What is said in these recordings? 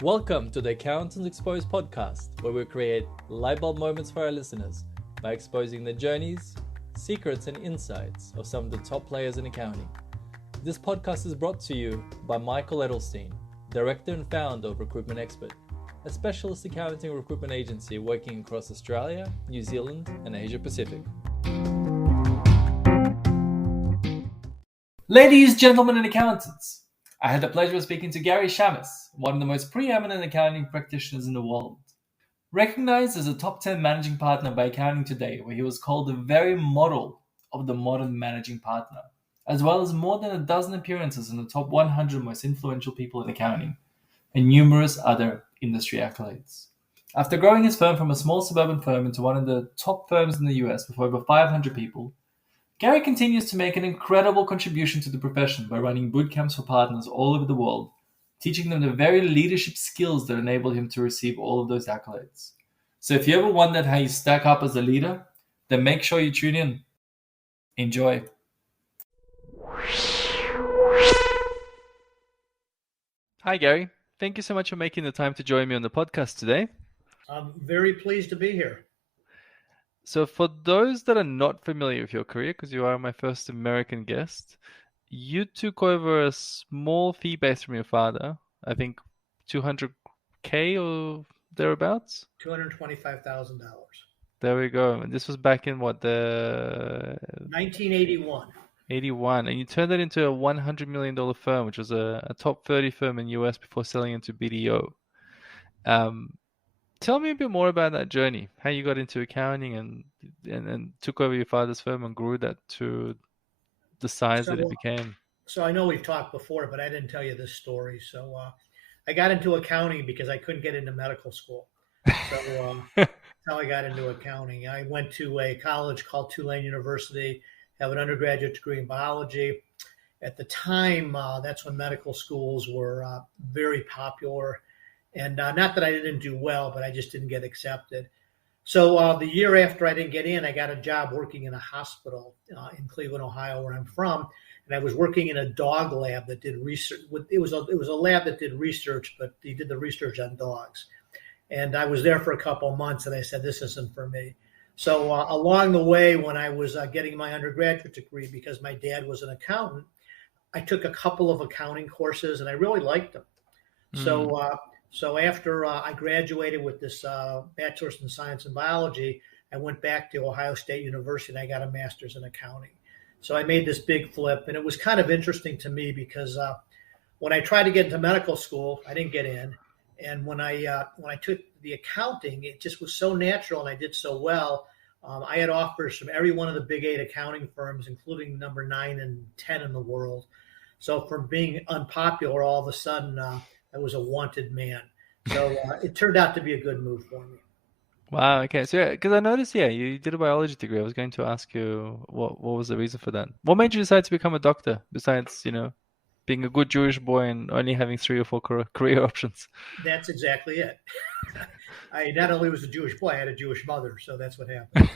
Welcome to the Accountants Exposed podcast, where we create light bulb moments for our listeners by exposing the journeys, secrets, and insights of some of the top players in accounting. This podcast is brought to you by Michael Edelstein, Director and Founder of Recruitment Expert, a specialist accounting recruitment agency working across Australia, New Zealand, and Asia Pacific. Ladies, gentlemen, and accountants, I had the pleasure of speaking to Gary Shamis, one of the most preeminent accounting practitioners in the world. Recognized as a top 10 managing partner by Accounting Today, where he was called the very model of the modern managing partner, as well as more than a dozen appearances in the top 100 most influential people in accounting, and numerous other industry accolades. After growing his firm from a small suburban firm into one of the top firms in the US with over 500 people, Gary continues to make an incredible contribution to the profession by running bootcamps for partners all over the world, teaching them the very leadership skills that enable him to receive all of those accolades. So if you ever wondered how you stack up as a leader, then make sure you tune in. Enjoy. Hi, Gary. Thank you so much for making the time to join me on the podcast today. I'm very pleased to be here. So for those that are not familiar with your career, because you are my first American guest, you took over a small fee base from your father, I think $200K or thereabouts? $225,000. There we go. And this was back in what, the 1981. 81, and you turned it into a $100 million firm, which was a top 30 firm in US before selling into BDO. Tell me a bit more about that journey, how you got into accounting and took over your father's firm and grew that to the size that it became. So I know we've talked before, but I didn't tell you this story. So I got into accounting because I couldn't get into medical school. So that's how I got into accounting. I went to a college called Tulane University, have an undergraduate degree in biology. At the time, that's when medical schools were very popular. And not that I didn't do well, but I just didn't get accepted. So the year after I didn't get in, I got a job working in a hospital in Cleveland, Ohio, where I'm from. And I was working in a dog lab that did research. It was a lab that did research, but they did the research on dogs. And I was there for a couple of months, and I said, this isn't for me. So along the way, when I was getting my undergraduate degree, because my dad was an accountant, I took a couple of accounting courses, and I really liked them. So after I graduated with this bachelor's in science and biology, I went back to Ohio State University and I got a master's in accounting. So I made this big flip, and it was kind of interesting to me because when I tried to get into medical school, I didn't get in. And when I took the accounting, it just was so natural and I did so well. I had offers from every one of the big 8 accounting firms, including number 9 and 10 in the world. So from being unpopular, all of a sudden, I was a wanted man. So it turned out to be a good move for me. Wow. Okay. So because I noticed, you did a biology degree. I was going to ask you what was the reason for that? What made you decide to become a doctor besides, being a good Jewish boy and only having 3 or 4 career options? That's exactly it. I not only was a Jewish boy, I had a Jewish mother. So that's what happened.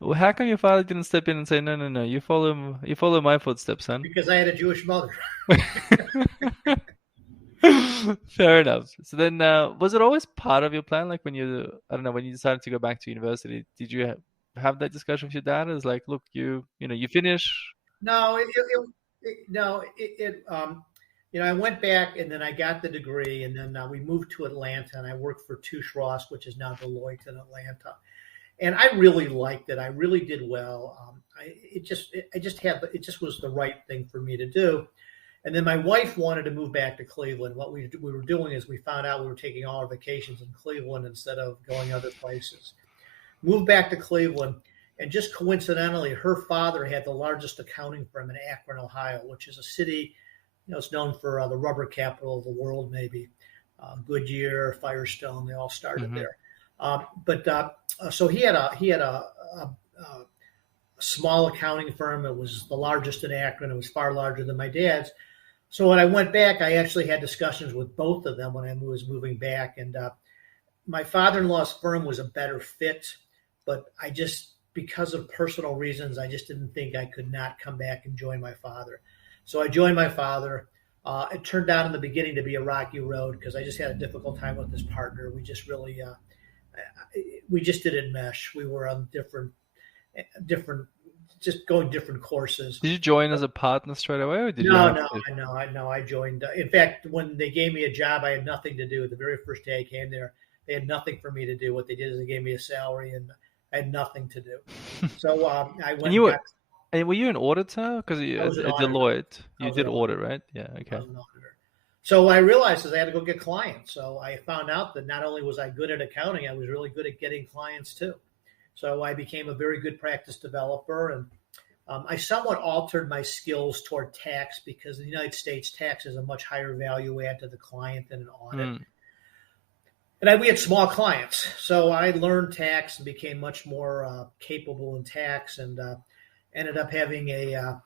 Well, how come your father didn't step in and say, no, you follow my footsteps, son? Because I had a Jewish mother. Fair enough. So then, was it always part of your plan? Like when you decided to go back to university, did you have that discussion with your dad? It's like, look, you finish. No, I went back and then I got the degree, and then we moved to Atlanta, and I worked for Touche Ross, which is now Deloitte in Atlanta. And I really liked it. I really did well. It just was the right thing for me to do. And then my wife wanted to move back to Cleveland. What we were doing is we found out we were taking all our vacations in Cleveland instead of going other places. Moved back to Cleveland, and just coincidentally, her father had the largest accounting firm in Akron, Ohio, which is a city, it's known for the rubber capital of the world, maybe. Goodyear, Firestone, they all started there. So he had a small accounting firm. It was the largest in Akron. It was far larger than my dad's. So when I went back, I actually had discussions with both of them when I was moving back. And my father-in-law's firm was a better fit, but because of personal reasons, I just didn't think I could not come back and join my father. So I joined my father. It turned out in the beginning to be a rocky road because I just had a difficult time with this partner. We just really, we just didn't mesh. We were on different, just going different courses. Did you join as a partner straight away, or did you No, have no, to? I know. I joined. In fact, when they gave me a job, I had nothing to do. The very first day I came there, they had nothing for me to do. What they did is they gave me a salary, and I had nothing to do. So I went. And you were, and were you an auditor? Because I was an at auditor. Deloitte, I you was an did auditor. audit, right? Yeah. Okay. I was an auditor. So I realized is I had to go get clients. So I found out that not only was I good at accounting, I was really good at getting clients too. So I became a very good practice developer, and I somewhat altered my skills toward tax because in the United States, tax is a much higher value add to the client than an audit. Mm. And we had small clients, so I learned tax and became much more capable in tax, and ended up having a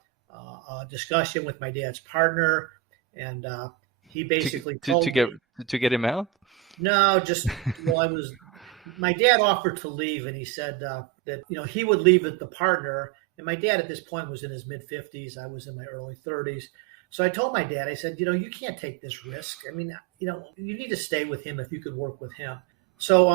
discussion with my dad's partner, and he basically told me to get him out. no, just well, my dad offered to leave, and he said that he would leave at the partner. And my dad at this point was in his mid 50s. I was in my early 30s. So I told my dad, I said, you can't take this risk. I mean, you need to stay with him if you could work with him. So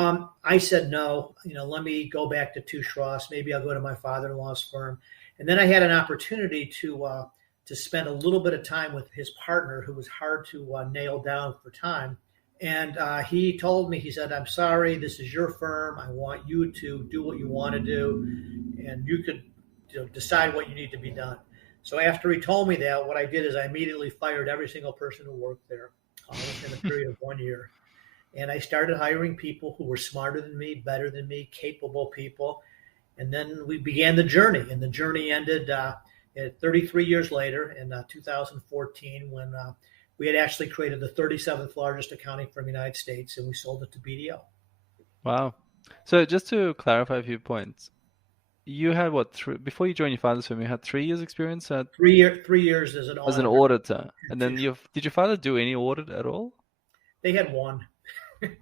I said no. Let me go back to Tushaus. Maybe I'll go to my father-in-law's firm. And then I had an opportunity to spend a little bit of time with his partner, who was hard to nail down for time. And he told me, he said, I'm sorry, this is your firm. I want you to do what you want to do, and you could decide what you need to be done. So after he told me that, what I did is I immediately fired every single person who worked there within a period of 1 year. And I started hiring people who were smarter than me, better than me, capable people. And then we began the journey. And the journey ended 33 years later in 2014 when we had actually created the 37th largest accounting firm in the United States, and we sold it to BDO. Wow. So just to clarify a few points, you had before you joined your father's firm, you had 3 years experience at 3 years as an auditor. As an auditor. And then did your father do any audit at all? They had one.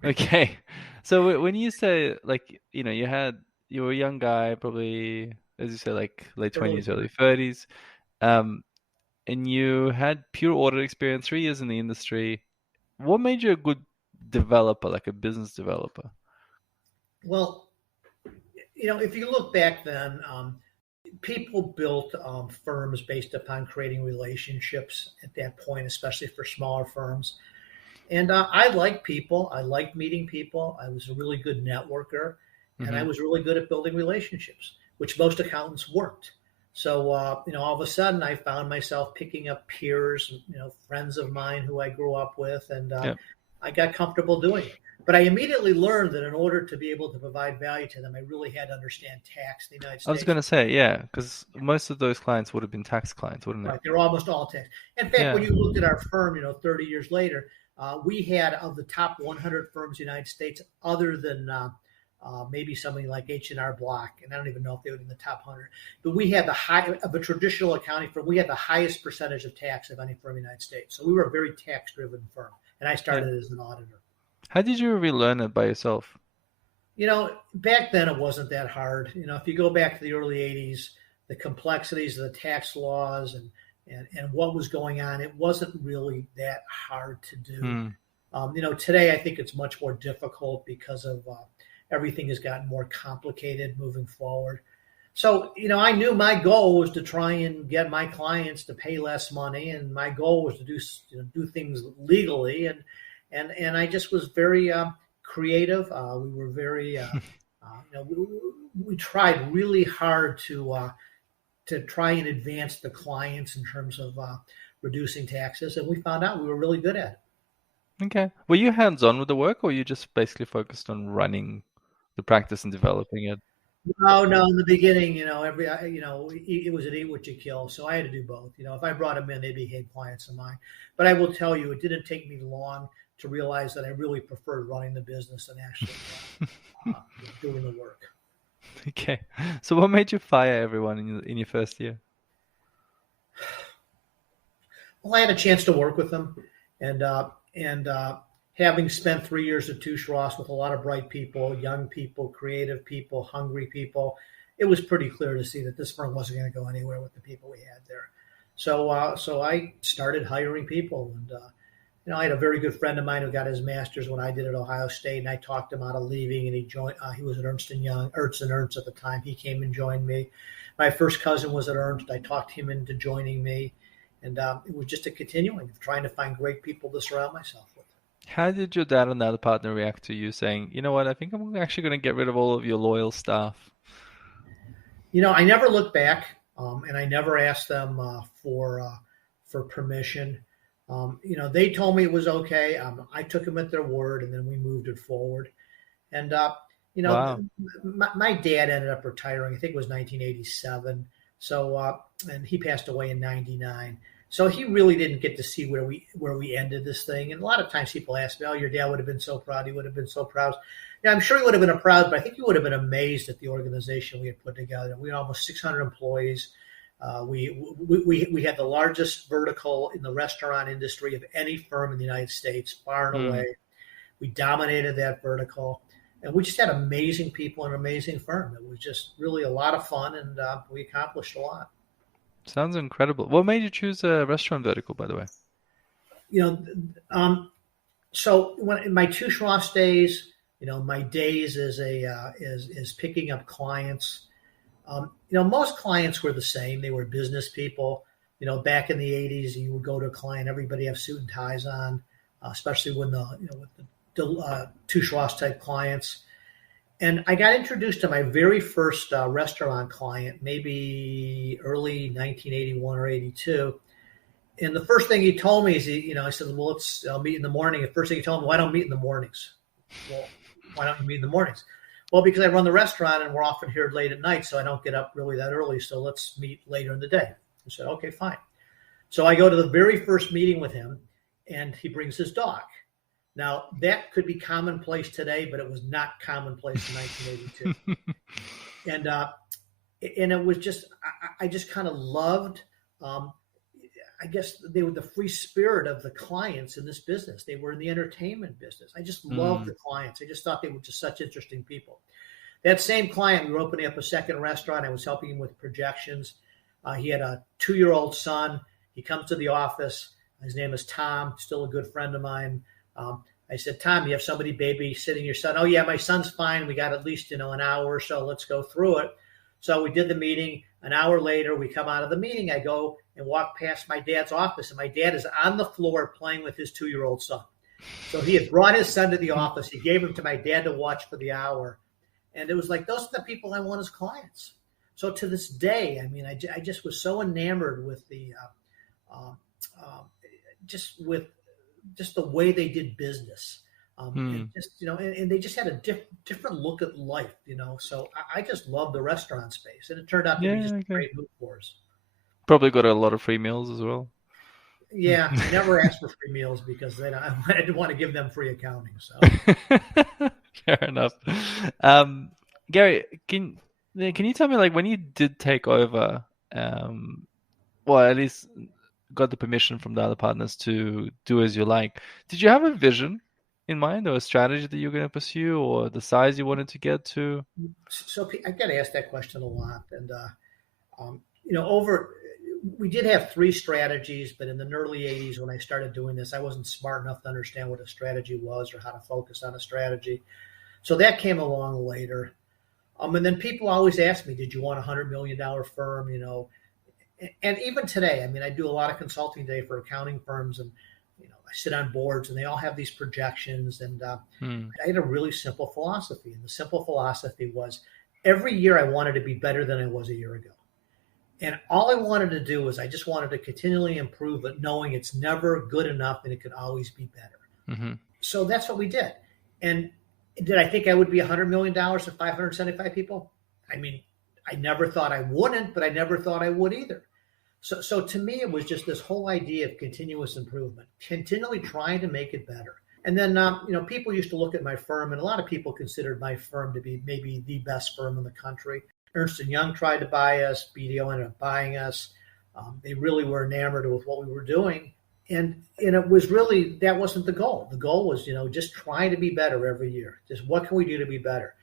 Okay. So when you say you were a young guy, probably, as you say, like late 20s, early 30s, and you had pure audit experience, 3 years in the industry. What made you a good developer, like a business developer? Well, if you look back then, people built firms based upon creating relationships at that point, especially for smaller firms. And I liked people. I liked meeting people. I was a really good networker, and I was really good at building relationships, which most accountants weren't. So, all of a sudden I found myself picking up peers, friends of mine who I grew up with, and I got comfortable doing it. But I immediately learned that in order to be able to provide value to them, I really had to understand tax in the United States. I was going to say, yeah, because most of those clients would have been tax clients, wouldn't it? Right, they're almost all tax. In fact, when you looked at our firm, 30 years later, we had of the top 100 firms in the United States, other than maybe something like H&R Block, and I don't even know if they were in the top 100, but we had of a traditional accounting firm, we had the highest percentage of tax of any firm in the United States. So we were a very tax-driven firm, and I started as an auditor. How did you relearn it by yourself? Back then it wasn't that hard. If you go back to the early 80s, the complexities of the tax laws and what was going on, it wasn't really that hard to do. Today I think it's much more difficult because of everything has gotten more complicated moving forward. So, I knew my goal was to try and get my clients to pay less money, and my goal was to do things legally, and I just was very creative. We were very, we tried really hard to try and advance the clients in terms of reducing taxes, and we found out we were really good at it. Okay. Were you hands-on with the work, or you just basically focused on running the practice and developing it? No. In the beginning, it was an eat what you kill, so I had to do both. If I brought them in, they became clients of mine. But I will tell you, it didn't take me long to realize that I really preferred running the business than actually doing the work. Okay. So what made you fire everyone in your first year? Well, I had a chance to work with them, and having spent 3 years at Tushaus with a lot of bright people, young people, creative people, hungry people, it was pretty clear to see that this firm wasn't going to go anywhere with the people we had there. So I started hiring people, and I had a very good friend of mine who got his master's when I did at Ohio State, and I talked him out of leaving, and he joined. He was at Ernst and Young, Ernst and Ernst at the time. He came and joined me. My first cousin was at Ernst. I talked him into joining me, and it was just a continuing of trying to find great people to surround myself with. How did your dad and the other partner react to you saying, you know what, I think I'm actually going to get rid of all of your loyal staff? I never looked back, and I never asked them for permission. They told me it was okay. I took them at their word, and then we moved it forward. And Wow. my dad ended up retiring. I think it was 1987. So, and he passed away in '99. So he really didn't get to see where we ended this thing. And a lot of times people ask me, "Oh, your dad would have been so proud. He would have been so proud." Yeah, I'm sure he would have been proud, but I think he would have been amazed at the organization we had put together. We had almost 600 employees. We had the largest vertical in the restaurant industry of any firm in the United States, far and away. We dominated that vertical, and we just had amazing people and an amazing firm. It was just really a lot of fun, and we accomplished a lot. Sounds incredible. What made you choose a restaurant vertical, by the way? So when in my two Schross days, my days is picking up clients. Most clients were the same. They were business people. Back in the 80s, you would go to a client, everybody have suit and ties on, especially when with the two Schross type clients. And I got introduced to my very first restaurant client, maybe early 1981 or 82. And the first thing he told me is, I said, well, I'll meet in the morning. The first thing he told me, why don't meet in the mornings? Well, why don't you meet in the mornings? Well, because I run the restaurant and we're often here late at night, so I don't get up really that early. So let's meet later in the day. I said, okay, fine. So I go to the very first meeting with him, and he brings his dog. Now, that could be commonplace today, but it was not commonplace in 1982. And it was just, I just kind of loved, I guess they were the free spirit of the clients in this business. They were in the entertainment business. I just loved the clients. I just thought they were just such interesting people. That same client, we were opening up a second restaurant. I was helping him with projections. He had a 2-year-old son. He comes to the office. His name is Tom, still a good friend of mine. I said, Tom, you have somebody babysitting your son? Oh, yeah, my son's fine. We got at least, an hour or so. Let's go through it. So we did the meeting. An hour later, we come out of the meeting. I go and walk past my dad's office, and my dad is on the floor playing with his 2-year-old son. So he had brought his son to the office. He gave him to my dad to watch for the hour. And it was like, those are the people I want as clients. So to this day, I mean, I just was so enamored with just the way they did business. And they just had a different look at life, So I just love the restaurant space, and it turned out to be just a great move for us. Probably got a lot of free meals as well. Yeah, I never asked for free meals because I didn't want to give them free accounting. So fair enough. Gary, can you tell me, like, when you did take over, well, at least got the permission from the other partners to do as you like, did you have a vision in mind, or a strategy that you're going to pursue, or the size you wanted to get to? So I get asked that question a lot, and we did have 3 strategies, but in the early 80s when I started doing this, I wasn't smart enough to understand what a strategy was or how to focus on a strategy. So that came along later. And then people always ask me, did you want a $100 million firm? And even today, I mean, I do a lot of consulting today for accounting firms, and I sit on boards, and they all have these projections. And I had a really simple philosophy, and the simple philosophy was every year I wanted to be better than I was a year ago. And all I wanted to do was I just wanted to continually improve, but knowing it's never good enough and it can always be better. Mm-hmm. So that's what we did. And did I think I would be $100 million to 575 people? I mean, I never thought I wouldn't, but I never thought I would either. So to me, it was just this whole idea of continuous improvement, continually trying to make it better. And then, people used to look at my firm, and a lot of people considered my firm to be maybe the best firm in the country. Ernst & Young tried to buy us. BDO ended up buying us. They really were enamored with what we were doing. And it was really, that wasn't the goal. The goal was, just trying to be better every year. Just what can we do to be better?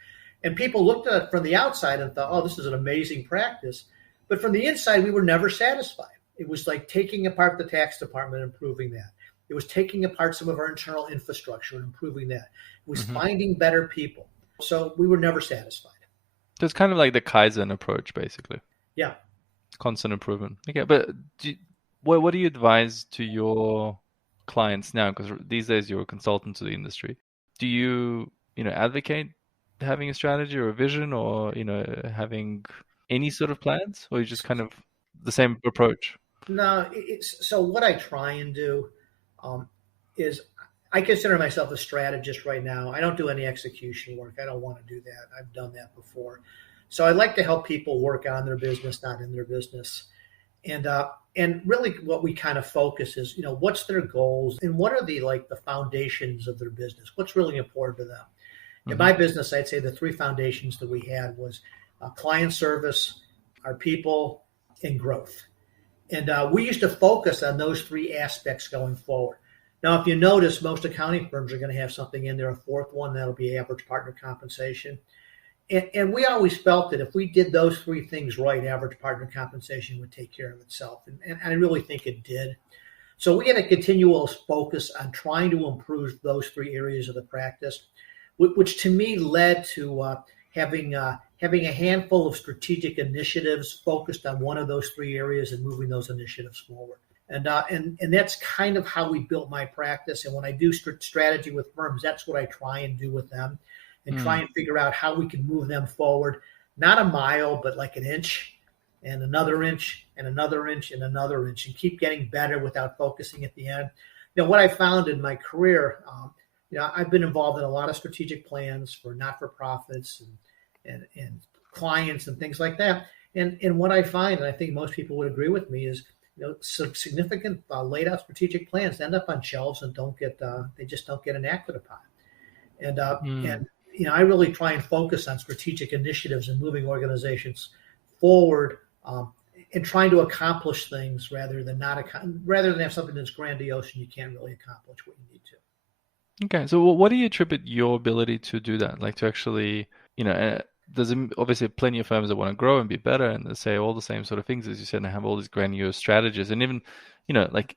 And people looked at it from the outside and thought, oh, this is an amazing practice. But from the inside, we were never satisfied. It was like taking apart the tax department and improving that. It was taking apart some of our internal infrastructure and improving that. It was finding better people. So we were never satisfied. So it's kind of like the Kaizen approach, basically. Yeah. Constant improvement. Okay, but what do you advise to your clients now? Because these days you're a consultant to the industry. Do you advocate having a strategy or a vision, or having any sort of plans, or you just kind of the same approach? No, so what I try and do is I consider myself a strategist right now. I don't do any execution work. I don't want to do that. I've done that before. So I like to help people work on their business, not in their business. And really what we kind of focus is, what's their goals and what are the foundations of their business? What's really important to them? In my business, I'd say the three foundations that we had was client service, our people, and growth. And we used to focus on those three aspects going forward. Now, if you notice, most accounting firms are going to have something in there, a fourth one, that'll be average partner compensation. And we always felt that if we did those three things right, average partner compensation would take care of itself. And I really think it did. So we had a continual focus on trying to improve those three areas of the practice, which to me led to having a handful of strategic initiatives focused on one of those three areas and moving those initiatives forward. And that's kind of how we built my practice. And when I do strategy with firms, that's what I try and do with them and try and figure out how we can move them forward, not a mile, but like an inch and another inch and another inch and another inch, and keep getting better without focusing at the end. What I found in my career, I've been involved in a lot of strategic plans for not-for-profits and clients and things like that. And what I find, and I think most people would agree with me, is some significant laid out strategic plans end up on shelves and they just don't get enacted upon. And I really try and focus on strategic initiatives and moving organizations forward and trying to accomplish things rather than have something that's grandiose and you can't really accomplish what you need to. Okay, so what do you attribute your ability to do that? Like to actually, there's obviously plenty of firms that want to grow and be better and they say all the same sort of things as you said and have all these grandiose strategies. And even, like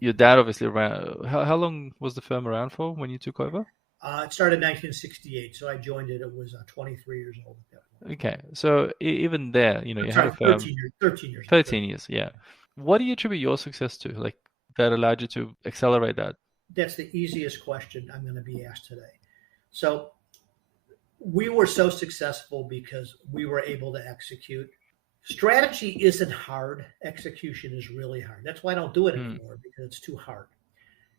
your dad obviously ran. How long was the firm around for when you took over? It started in 1968, so I joined it. It was 23 years old at that point. Okay, so even there, you had a firm. 13 years. 13 years, yeah. What do you attribute your success to, like that allowed you to accelerate that? That's the easiest question I'm going to be asked today. So we were so successful because we were able to execute. Strategy isn't hard. Execution is really hard. That's why I don't do it anymore, because it's too hard.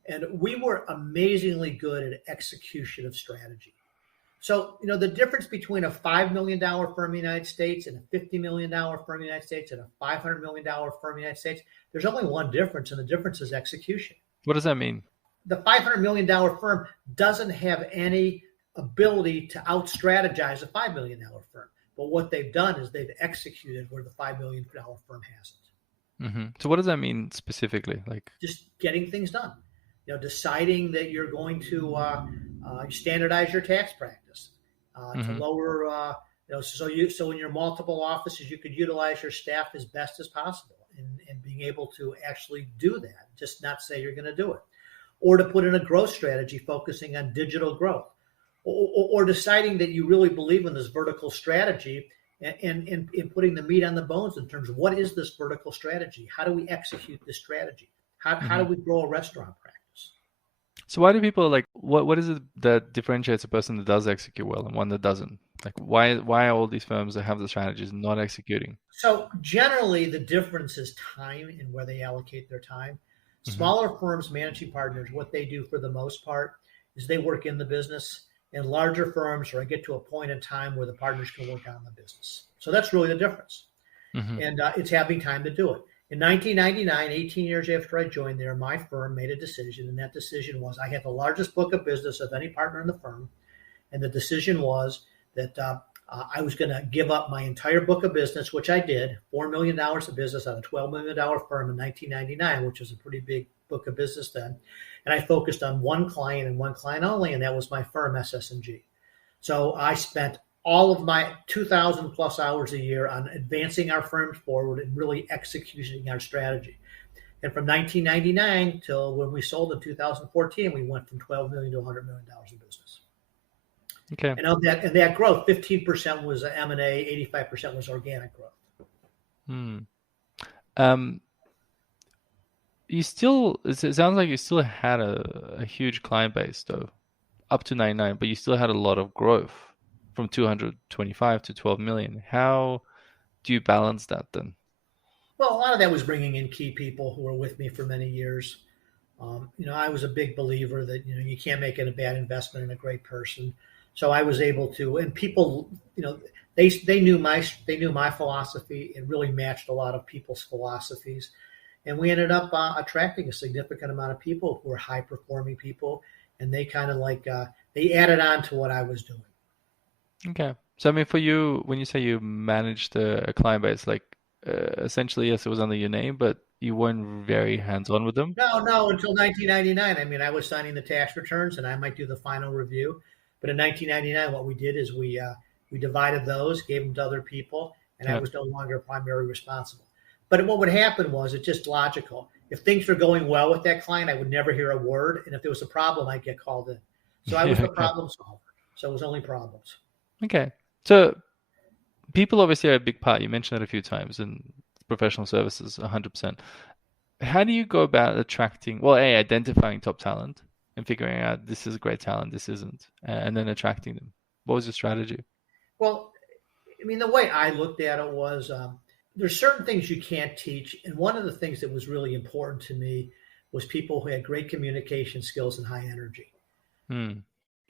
And we were amazingly good at execution of strategy. So, the difference between a $5 million firm in the United States and a $50 million firm in the United States and a $500 million firm in the United States, there's only one difference, and the difference is execution. What does that mean? The $500 million firm doesn't have any ability to out-strategize a $5 million firm. But what they've done is they've executed where the $5 million firm hasn't. Mm-hmm. So what does that mean specifically? Like just getting things done. Deciding that you're going to standardize your tax practice to lower, so in your multiple offices, you could utilize your staff as best as possible and being able to actually do that, just not say you're going to do it. Or to put in a growth strategy focusing on digital growth, or deciding that you really believe in this vertical strategy and putting the meat on the bones in terms of what is this vertical strategy? How do we execute this strategy? How do we grow a restaurant practice? So why do people what is it that differentiates a person that does execute well and one that doesn't? Like why are all these firms that have the strategies not executing? So generally the difference is time and where they allocate their time. Smaller firms, managing partners, what they do for the most part is they work in the business. And larger firms, or I get to a point in time where the partners can work on the business. So that's really the difference. And it's having time to do it. In 1999, 18 years after I joined there, my firm made a decision, and that decision was I had the largest book of business of any partner in the firm, and the decision was that I was going to give up my entire book of business, which I did, $4 million of business on a $12 million firm in 1999, which was a pretty big book of business then, and I focused on one client and one client only, and that was my firm, SS&G. So I spent all of my 2,000 plus hours a year on advancing our firm forward and really executing our strategy. And from 1999 till when we sold in 2014, we went from 12 million to 100 million dollars in business. Okay. And of that growth, 15% was M&A, 85% was organic growth. You still, it sounds like you still had a huge client base though, up to 99, but you still had a lot of growth from 225 to 12 million. How do you balance that then? Well, a lot of that was bringing in key people who were with me for many years. I was a big believer that, you can't make it a bad investment in a great person. So I was able to, and people, they knew my philosophy. It really matched a lot of people's philosophies. And we ended up attracting a significant amount of people who were high performing people. And they kind of they added on to what I was doing. Okay. So, I mean, for you, when you say you managed a client base, essentially, yes, it was under your name, but you weren't very hands-on with them? No, until 1999. I mean, I was signing the tax returns and I might do the final review. But in 1999, what we did is we divided those, gave them to other people, and I was no longer primary responsible. But what would happen was, it's just logical. If things were going well with that client, I would never hear a word. And if there was a problem, I'd get called in. So I was the problem solver. So it was only problems. Okay. So people obviously are a big part. You mentioned it a few times in professional services, 100%. How do you go about identifying top talent and figuring out this is great talent, this isn't, and then attracting them? What was your strategy? Well, I mean, the way I looked at it was there's certain things you can't teach. And one of the things that was really important to me was people who had great communication skills and high energy.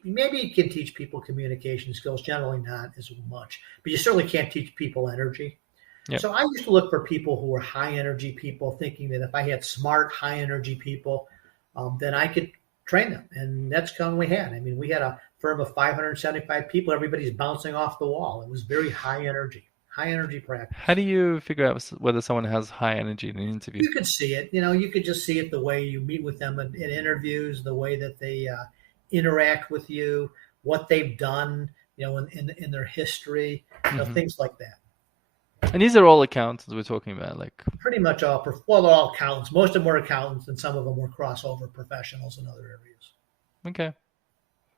Maybe you can teach people communication skills, generally not as much, but you certainly can't teach people energy. Yep. So I used to look for people who were high energy people, thinking that if I had smart, high energy people, then I could train them. And that's kind of what we had. I mean, we had a firm of 575 people. Everybody's bouncing off the wall. It was very high energy practice. How do you figure out whether someone has high energy in an interview? You could see it. You could just see it the way you meet with them in interviews, the way that they interact with you, what they've done, in their history, things like that. And these are all accountants we're talking about, pretty much all. Well, they're all accountants. Most of them were accountants, and some of them were crossover professionals in other areas. Okay.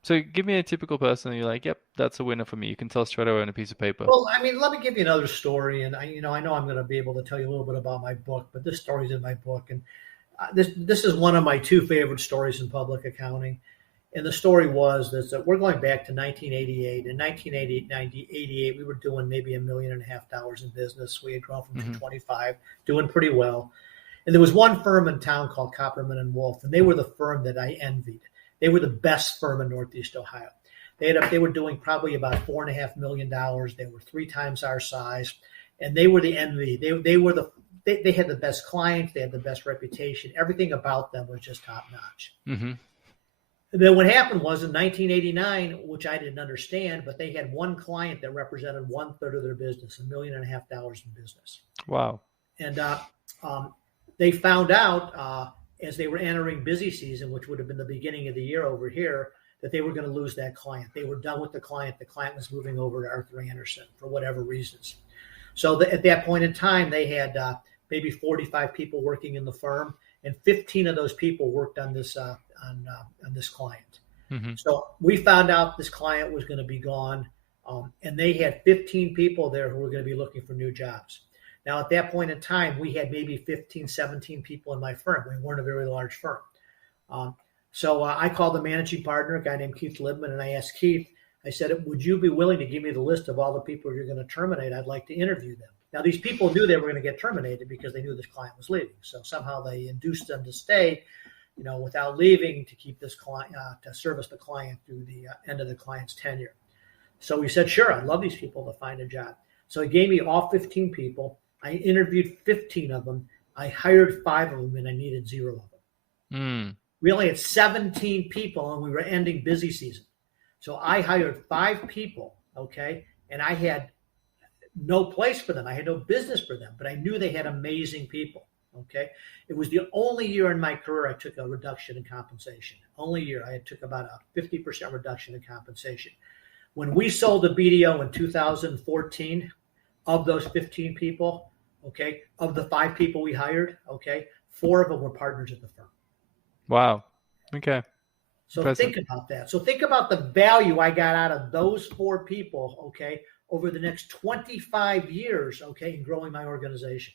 So give me a typical person, and you're like, yep, that's a winner for me. You can tell straight away on a piece of paper. Well, I mean, let me give you another story, and I know I'm going to be able to tell you a little bit about my book, but this story's in my book, and this is one of my two favorite stories in public accounting. And the story was that we're going back to 1988. In 1988, we were doing maybe $1.5 million in business. We had grown from 225, doing pretty well. And there was one firm in town called Copperman and Wolf, and they were the firm that I envied. They were the best firm in Northeast Ohio. They were doing probably about $4.5 million. They were 3 times our size, and they were the envy. They had the best clients. They had the best reputation. Everything about them was just top notch. Mm-hmm. And then what happened was in 1989, which I didn't understand, but they had one client that represented 1/3 of their business, $1.5 million in business. Wow. And they found out as they were entering busy season, which would have been the beginning of the year over here, that they were going to lose that client. They were done with the client. The client was moving over to Arthur Anderson for whatever reasons. So at that point in time, they had maybe 45 people working in the firm, and 15 of those people worked on this on this client. Mm-hmm. So we found out this client was going to be gone, and they had 15 people there who were going to be looking for new jobs. Now, at that point in time, we had maybe 15, 17 people in my firm. We weren't a very large firm. So I called the managing partner, a guy named Keith Libman, and I asked Keith, I said, would you be willing to give me the list of all the people you're going to terminate? I'd like to interview them. Now, these people knew they were going to get terminated because they knew this client was leaving. So somehow they induced them to stay, without leaving, to keep this client, to service the client through the end of the client's tenure. So we said, sure, I'd love these people to find a job. So he gave me all 15 people. I interviewed 15 of them. I hired 5 of them, and I needed 0 of them. We only had 17 people, and we were ending busy season. So I hired 5 people, okay, and I had no place for them. I had no business for them, but I knew they had amazing people, okay? It was the only year in my career I took a reduction in compensation. Only year I took about a 50% reduction in compensation. When we sold the BDO in 2014, of those 15 people, okay, of the 5 people we hired, okay, 4 of them were partners at the firm. Wow. Okay. So Impressive. think about that. So think about the value I got out of those 4 people, okay, over the next 25 years, okay, in growing my organization.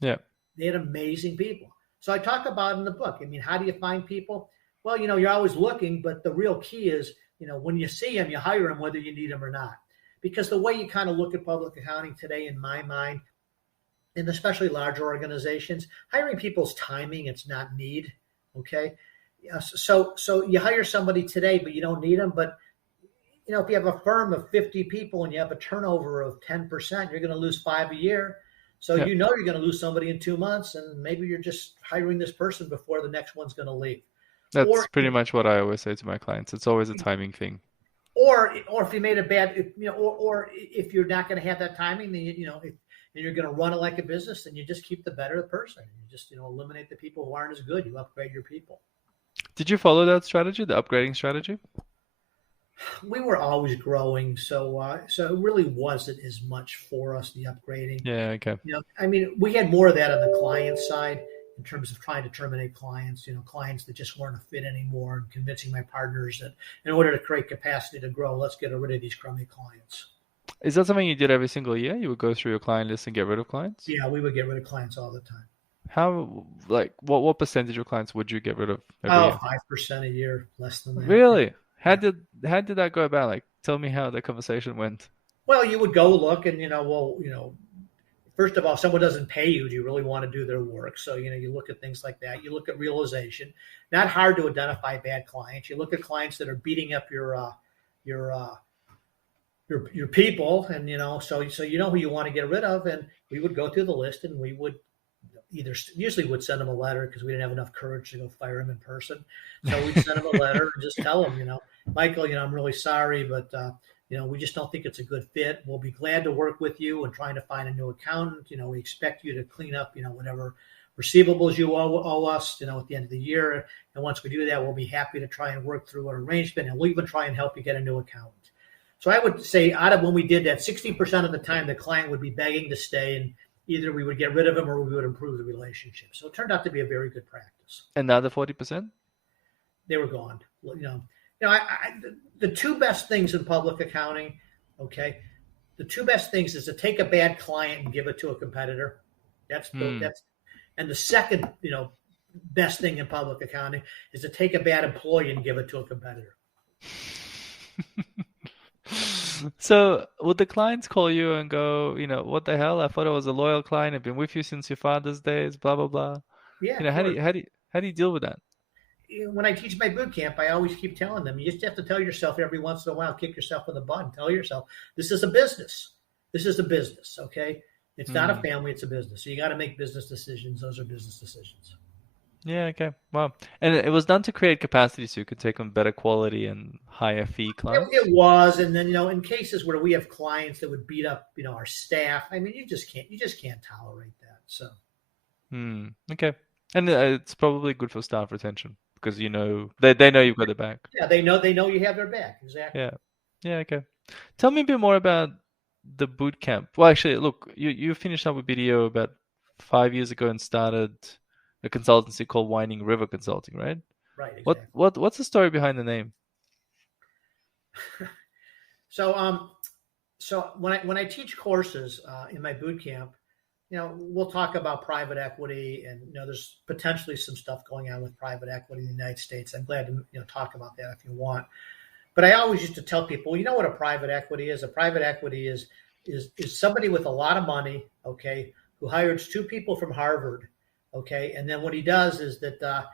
Yeah. They had amazing people. So I talk about in the book. I mean, how do you find people? Well, you're always looking, but the real key is, when you see them, you hire them whether you need them or not. Because the way you kind of look at public accounting today, in my mind, and especially larger organizations, hiring people's timing, it's not need. Okay. So you hire somebody today, but you don't need them. But, if you have a firm of 50 people and you have a turnover of 10%, you're going to lose 5 a year. So Yeah. you're going to lose somebody in 2 months, and maybe you're just hiring this person before the next one's going to leave. That's pretty much what I always say to my clients. It's always a timing thing. Or if you made a bad, or if you're not going to have that timing, then if you're going to run it like a business, then you just keep the better person. You just eliminate the people who aren't as good. You upgrade your people. Did you follow that strategy, the upgrading strategy? We were always growing, so it really wasn't as much for us, the upgrading. Yeah. Okay. We had more of that on the client side in terms of trying to terminate clients, clients that just weren't a fit anymore, and convincing my partners that in order to create capacity to grow, let's get rid of these crummy clients. Is that something you did every single year? You would go through your client list and get rid of clients? Yeah, we would get rid of clients all the time. How, what percentage of clients would you get rid of every year? 5% a year, less than that. Really? How did that go about? Tell me how the conversation went. Well, you would go look and, first of all, if someone doesn't pay you, do you really want to do their work? So, you look at things like that. You look at realization. Not hard to identify bad clients. You look at clients that are beating up your people, and so you know who you want to get rid of. And we would go through the list, and we would usually would send them a letter, because we didn't have enough courage to go fire them in person. So we'd send them a letter and just tell them, Michael, I'm really sorry, but we just don't think it's a good fit. We'll be glad to work with you and trying to find a new accountant. We expect you to clean up, whatever receivables you owe us, at the end of the year. And once we do that, we'll be happy to try and work through an arrangement, and we'll even try and help you get a new accountant. So I would say, out of when we did that, 60% of the time the client would be begging to stay, and either we would get rid of them or we would improve the relationship. So it turned out to be a very good practice. And the other 40%? They were gone. The 2 best things in public accounting, okay, the 2 best things is to take a bad client and give it to a competitor. And the second, best thing in public accounting is to take a bad employee and give it to a competitor. So would the clients call you and go, what the hell? I thought I was a loyal client. I've been with you since your father's days, blah, blah, blah. Yeah. How do you deal with that? When I teach my boot camp, I always keep telling them, you just have to tell yourself every once in a while, kick yourself in the butt and tell yourself, this is a business. This is a business. Okay. It's not a family. It's a business. So you got to make business decisions. Those are business decisions. Yeah. Okay. Wow. And it was done to create capacity so you could take on better quality and higher fee clients. It was. And then, in cases where we have clients that would beat up, our staff, you just can't tolerate that. So. Okay. And it's probably good for staff retention, because they know you've got their back. Yeah, they know you have their back. Exactly. Yeah. Okay. Tell me a bit more about the boot camp. Well, actually, look, you finished up with BDO about 5 years ago and started a consultancy called Winding River Consulting, right? Right. Exactly. What's the story behind the name? So when I teach courses in my boot camp, we'll talk about private equity, and there's potentially some stuff going on with private equity in the United States. I'm glad to talk about that if you want. But I always used to tell people, what a private equity is? A private equity is somebody with a lot of money, okay, who hires 2 people from Harvard, okay, and then what he does is that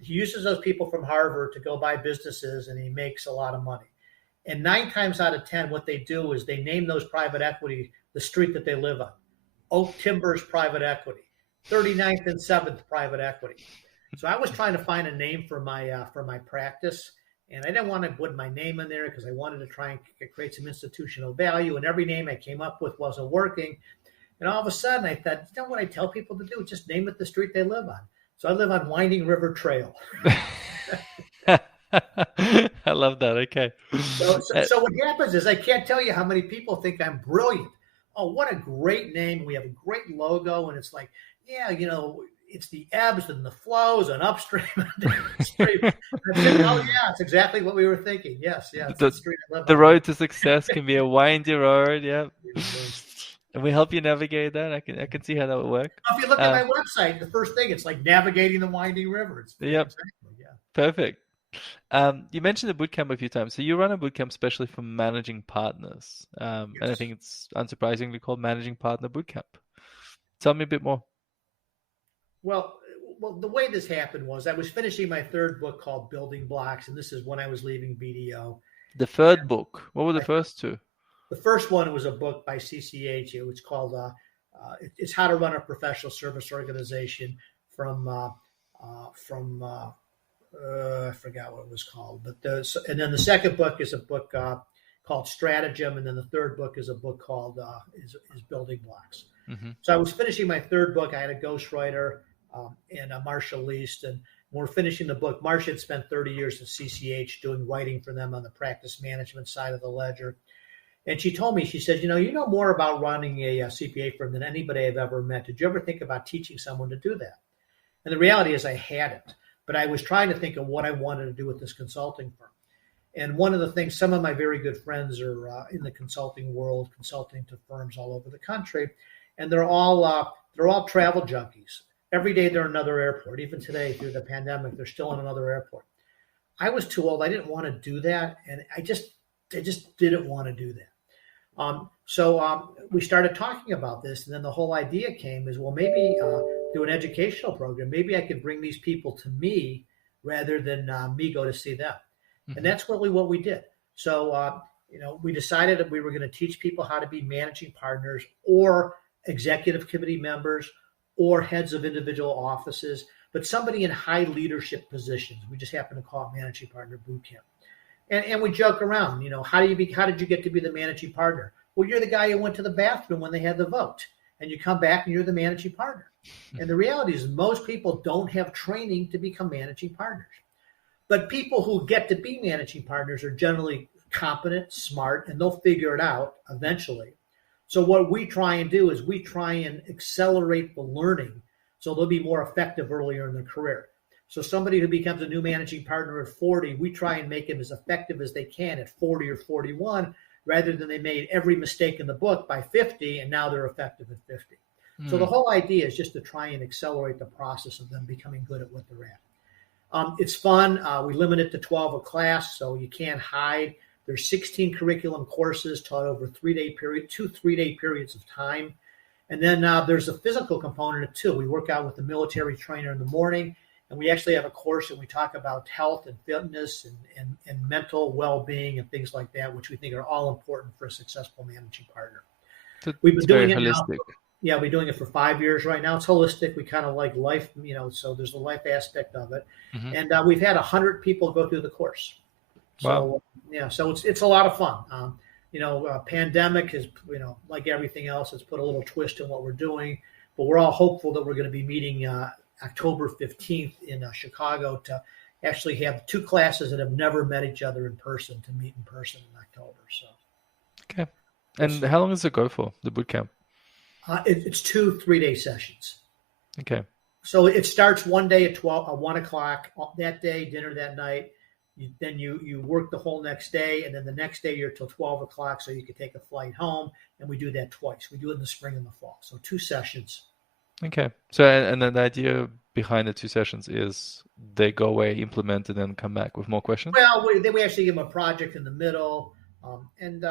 he uses those people from Harvard to go buy businesses, and he makes a lot of money. And 9 times out of 10, what they do is they name those private equity the street that they live on. Oak Timbers Private Equity, 39th and 7th Private Equity. So I was trying to find a name for my practice, and I didn't want to put my name in there because I wanted to try and create some institutional value. And every name I came up with wasn't working. And all of a sudden, I thought, what I tell people to do? Just name it the street they live on. So I live on Winding River Trail. I love that. Okay. So what happens is I can't tell you how many people think I'm brilliant. Oh, what a great name. We have a great logo. And it's like, yeah, it's the ebbs and the flows and upstream and downstream. Oh, yeah, it's exactly what we were thinking. Yes, it's the street I live The on. road to success can be a windy road. Yeah. Exactly. And we help you navigate that. I can see how that would work. If you look at my website, the first thing, it's like navigating the winding river. Yep. Exactly, yeah. Perfect. You mentioned the bootcamp a few times. So you run a bootcamp especially for managing partners. And I think it's unsurprisingly called Managing Partner Bootcamp. Tell me a bit more. Well, the way this happened was I was finishing my third book called Building Blocks, and this is when I was leaving BDO. The third book. What were the first two? The first one was a book by CCH. It was called it's How to Run a Professional Service Organization from I forgot what it was called. And then the second book is a book called Stratagem, and then the third book is a book called is Building Blocks. Mm-hmm. So I was finishing my third book. I had a ghostwriter and Marcia Least, and when we're finishing the book, Marcia had spent 30 years at CCH doing writing for them on the practice management side of the ledger. And she told me, she said, you know more about running a CPA firm than anybody I've ever met. Did you ever think about teaching someone to do that? And the reality is I hadn't, but I was trying to think of what I wanted to do with this consulting firm. And one of the things, some of my very good friends are in the consulting world, consulting to firms all over the country, and they're all travel junkies. Every day they're in another airport. Even today, through the pandemic, they're still in another airport. I was too old. I didn't want to do that, and I just didn't want to do that. So we started talking about this, and then the whole idea came is, well, maybe do an educational program. Maybe I could bring these people to me rather than me go to see them. Mm-hmm. And that's really what we did. So, we decided that we were going to teach people how to be managing partners or executive committee members or heads of individual offices, but somebody in high leadership positions. We just happen to call it Managing Partner Bootcamp. And we joke around, how did you get to be the managing partner? Well, you're the guy who went to the bathroom when they had the vote, and you come back and you're the managing partner. And the reality is most people don't have training to become managing partners. But people who get to be managing partners are generally competent, smart, and they'll figure it out eventually. So what we try and do is we try and accelerate the learning so they'll be more effective earlier in their career. So somebody who becomes a new managing partner at 40, we try and make them as effective as they can at 40 or 41, rather than they made every mistake in the book by 50, and now they're effective at 50. So the whole idea is just to try and accelerate the process of them becoming good at what they're at. It's fun. We limit it to 12 a class, so you can't hide. There's 16 curriculum courses taught over 3-day period, 2 3-day periods of time. And then there's a physical component too. We work out with the military trainer in the morning, and we actually have a course that we talk about health and fitness and mental well-being and things like that, which we think are all important for a successful managing partner. We've been doing it now. Yeah, we're doing it for 5 years right now. It's holistic. We kind of like life, so there's the life aspect of it. Mm-hmm. And we've had 100 people go through the course. So, wow. So it's a lot of fun. Pandemic is, like everything else, it's put a little twist in what we're doing. But we're all hopeful that we're going to be meeting October 15th in Chicago to actually have 2 classes that have never met each other in person to meet in person in October. So, okay. And how long does it go for, the boot camp? It's 2 3-day sessions. Okay. So it starts one day at 1 o'clock that day, dinner that night. Then you work the whole next day, and then the next day you're till 12 o'clock, so you can take a flight home. And we do that twice. We do it in the spring and the fall. So 2 sessions. Okay. So and then the idea behind the 2 sessions is they go away, implement, and then come back with more questions? Well, we actually give them a project in the middle, and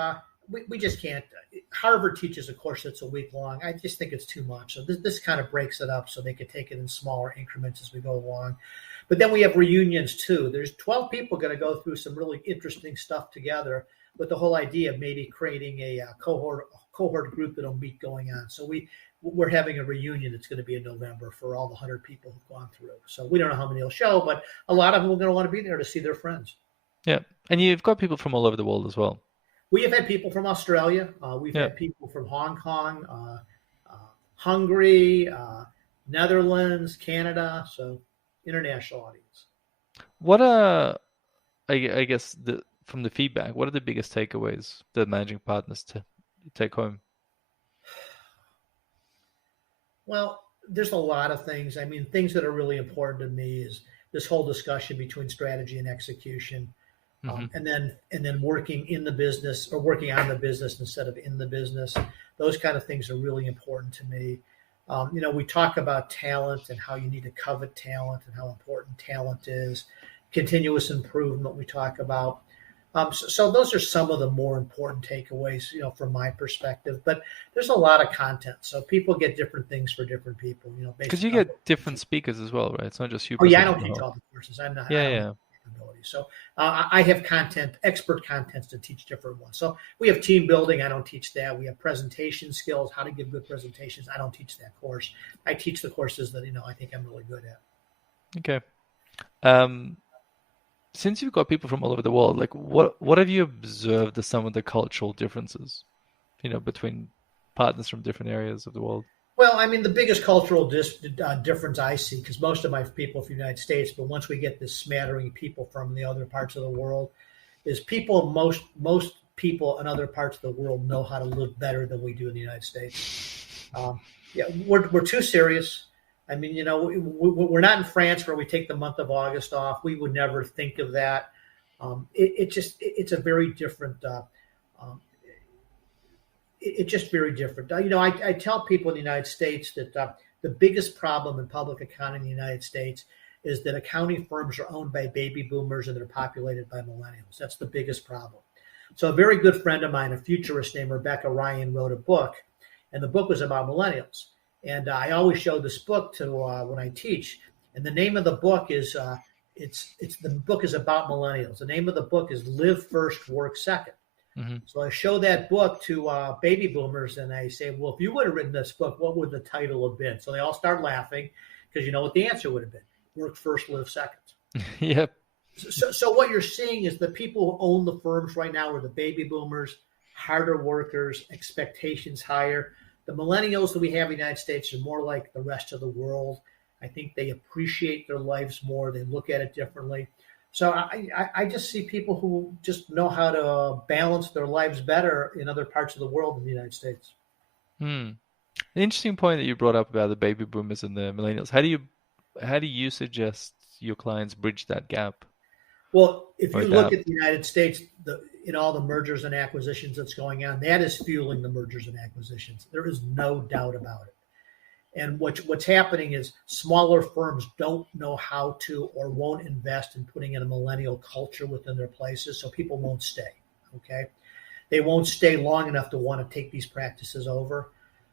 we just can't. Harvard teaches a course that's a week long. I just think it's too much. So this kind of breaks it up so they can take it in smaller increments as we go along. But then we have reunions too. There's 12 people going to go through some really interesting stuff together, with the whole idea of maybe creating a cohort group that'll meet going on. So we're having a reunion that's going to be in November for all the 100 people who've gone through. So we don't know how many will show, but a lot of them are going to want to be there to see their friends. Yeah. And you've got people from all over the world as well. We have had people from Australia. We've had people from Hong Kong, Hungary, Netherlands, Canada. So international audience. I guess from the feedback, what are the biggest takeaways that managing partners to take home? Well, there's a lot of things. I mean, things that are really important to me is this whole discussion between strategy and execution, and then working in the business or working on the business instead of in the business. Those kind of things are really important to me. We talk about talent and how you need to covet talent and how important talent is. Continuous improvement we talk about. So those are some of the more important takeaways, from my perspective. But there's a lot of content, so people get different things for different people. Because you get different speakers as well, right? It's not just you. Oh yeah, I don't teach all the courses. I'm not. Yeah. So I have expert contents to teach different ones. So we have team building. I don't teach that. We have presentation skills, how to give good presentations. I don't teach that course. I teach the courses that I think I'm really good at. Okay. Since you've got people from all over the world, like what have you observed as some of the cultural differences, between partners from different areas of the world? Well, I mean, the biggest cultural difference I see, because most of my people are from the United States, but once we get this smattering of people from the other parts of the world, is most people in other parts of the world know how to live better than we do in the United States. We're too serious. I mean, we're not in France where we take the month of August off. We would never think of that. It's a very different. It's just very different. I tell people in the United States that the biggest problem in public accounting in the United States is that accounting firms are owned by baby boomers and they're populated by millennials. That's the biggest problem. So a very good friend of mine, a futurist named Rebecca Ryan, wrote a book, and the book was about millennials. And I always show this book to when I teach. And the name of the book is the book is about millennials. The name of the book is Live First, Work Second. Mm-hmm. So I show that book to baby boomers, and I say, well, if you would have written this book, what would the title have been? So they all start laughing because you know what the answer would have been: Work first, live second. Yep. So what you're seeing is the people who own the firms right now are the baby boomers, harder workers, expectations higher. The millennials that we have in the United States are more like the rest of the world. I think they appreciate their lives more. They look at it differently. So I just see people who just know how to balance their lives better in other parts of the world than the United States. An interesting point that you brought up about the baby boomers and the millennials. How do you suggest your clients bridge that gap? Well, if you look at the United States, in all the mergers and acquisitions that's going on, that is fueling the mergers and acquisitions. There is no doubt about it. And what's happening is smaller firms don't know how to or won't invest in putting in a millennial culture within their places, so people won't stay, okay? They won't stay long enough to want to take these practices over.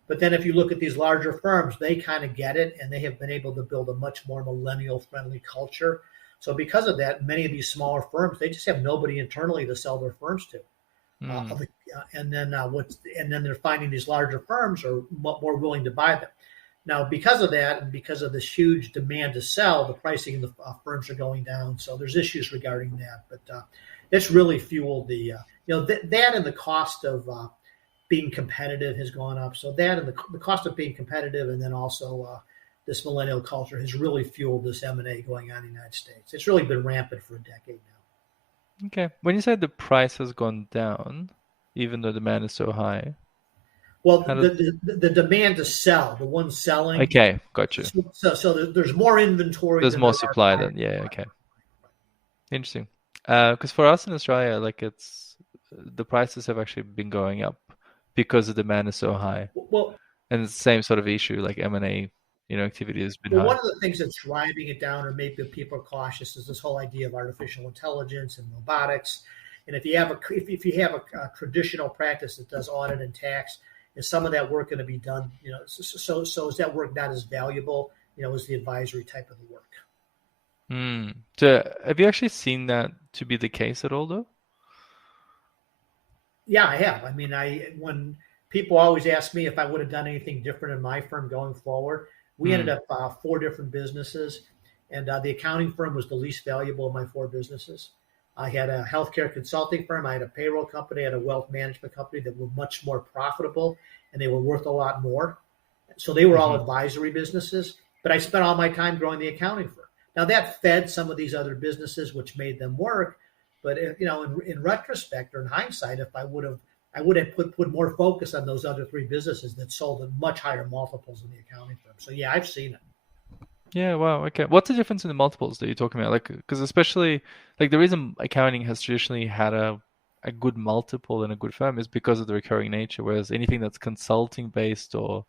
But then if you look at these larger firms, they kind of get it, and they have been able to build a much more millennial-friendly culture. So because of that, many of these smaller firms, they just have nobody internally to sell their firms to. And then they're finding these larger firms are more willing to buy them. Now, because of that, and because of this huge demand to sell, the pricing of the firms are going down. So there's issues regarding that. But it's really fueled that and the cost of being competitive has gone up. So that and the cost of being competitive, and then also this millennial culture has really fueled this M&A going on in the United States. It's really been rampant for a decade now. Okay. When you said the price has gone down, even though demand is so high. Well, the demand to sell, the one selling. Okay, got you. So there's more inventory. There's more supply than, okay. Interesting. Because for us in Australia, the prices have actually been going up because the demand is so high. Well, and it's the same sort of issue, like M&A, activity has been high. One of the things that's driving it down, or maybe people are cautious, is this whole idea of artificial intelligence and robotics. And if you have a traditional practice that does audit and tax, is some of that work going to be done? So is that work not as valuable? As the advisory type of the work. So have you actually seen that to be the case at all, though? Yeah, I have. I mean, when people always ask me if I would have done anything different in my firm going forward, we ended up 4 different businesses, and the accounting firm was the least valuable of my 4 businesses. I had a healthcare consulting firm, I had a payroll company, I had a wealth management company that were much more profitable, and they were worth a lot more. So they were all advisory businesses, but I spent all my time growing the accounting firm. Now that fed some of these other businesses, which made them work, But in retrospect or in hindsight, if I would have put more focus on those other three businesses that sold at much higher multiples than the accounting firm. So yeah, I've seen it. Yeah, wow. Okay. What's the difference in the multiples that you're talking about? Like, because especially like the reason accounting has traditionally had a good multiple in a good firm is because of the recurring nature, whereas anything that's consulting based or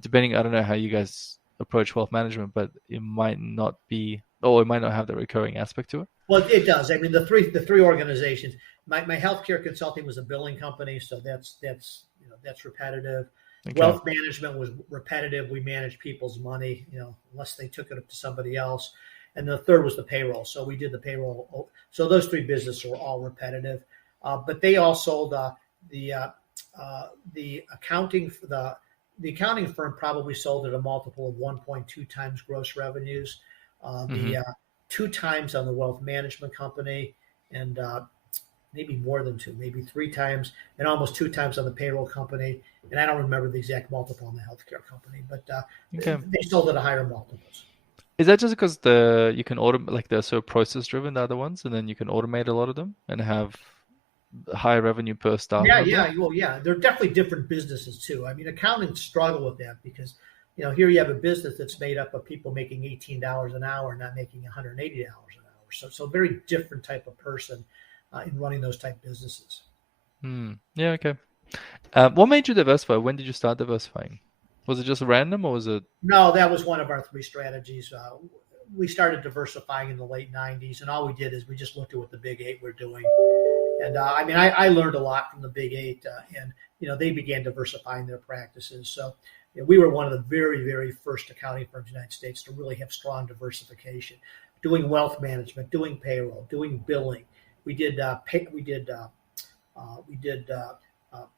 depending, I don't know how you guys approach wealth management, but it might not be, or it might not have the recurring aspect to it. Well, it does. I mean, the three organizations. My healthcare consulting was a billing company, so that's repetitive. Okay. Wealth management was repetitive. We managed people's money, unless they took it up to somebody else. And the third was the payroll. So we did the payroll. So those three businesses were all repetitive, but they all sold the accounting. The accounting firm probably sold at a multiple of 1.2 times gross revenues. The 2 times on the wealth management company, and maybe more than 2, maybe 3 times, and almost 2 times on the payroll company. And I don't remember the exact multiple on the healthcare company, but they sold at a higher multiples. Is that just because you can automate, like they're so process driven, the other ones, and then you can automate a lot of them and have higher revenue per staff? Yeah. Well, yeah, they're definitely different businesses too. I mean, accountants struggle with that because here you have a business that's made up of people making $18 an hour, not making $180 an hour. So very different type of person in running those type businesses. Yeah. Okay. What made you diversify? When did you start diversifying? Was it just random, or was it? No, that was one of our 3 strategies. We started diversifying in the late 90s, and all we did is we just looked at what the big 8 were doing. And I learned a lot from the big 8, and they began diversifying their practices. So we were one of the very, very first accounting firms in the United States to really have strong diversification, doing wealth management, doing payroll, doing billing. We did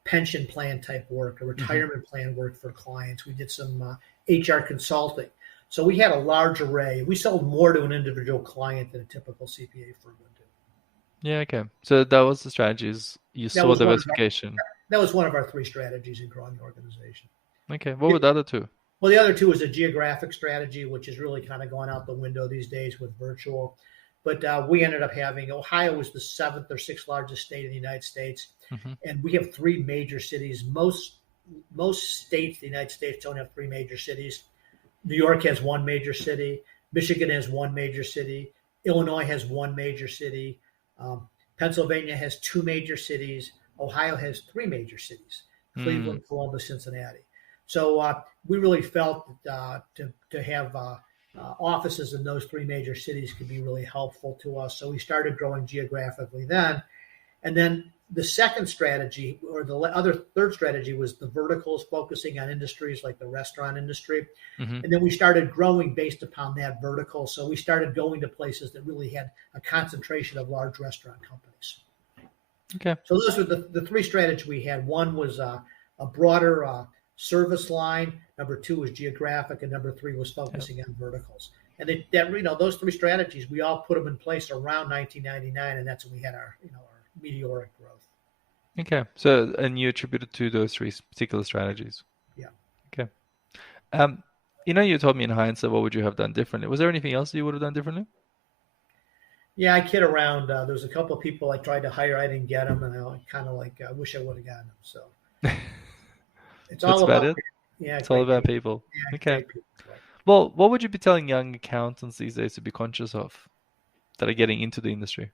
pension plan type work, or retirement plan work for clients. We did some HR consulting. So we had a large array. We sold more to an individual client than a typical CPA firm would do. Yeah, okay. So that was the strategies. You saw diversification. That was one of our 3 strategies in growing the organization. Okay. What were the other 2? Well, the other 2 was a geographic strategy, which is really kind of going out the window these days with virtual. But we ended up having, Ohio was the 7th or 6th largest state in the United States. And we have 3 major cities. Most states in the United States don't have 3 major cities. New York has 1 major city. Michigan has 1 major city. Illinois has 1 major city. Pennsylvania has 2 major cities. Ohio has 3 major cities: Cleveland, Columbus, Cincinnati. So we really felt to have offices in those 3 major cities could be really helpful to us. So we started growing geographically then. And then the second strategy, or the third strategy, was the verticals, focusing on industries like the restaurant industry. And then we started growing based upon that vertical. So we started going to places that really had a concentration of large restaurant companies. Okay. So those were the 3 strategies we had. One was a broader service line. Number 2 was geographic, and number 3 was focusing on verticals. And those 3 strategies, we all put them in place around 1999, and that's when we had our meteoric growth. Okay. So, and you attributed to those 3 particular strategies. Yeah. Okay. You told me in hindsight, what would you have done differently? Was there anything else you would have done differently? Yeah, I kid around. There was a couple of people I tried to hire. I didn't get them, and I kind of I wish I would have gotten them. So it's all about it. Yeah, it's all about people. Yeah, okay. People, right. Well, what would you be telling young accountants these days to be conscious of that are getting into the industry?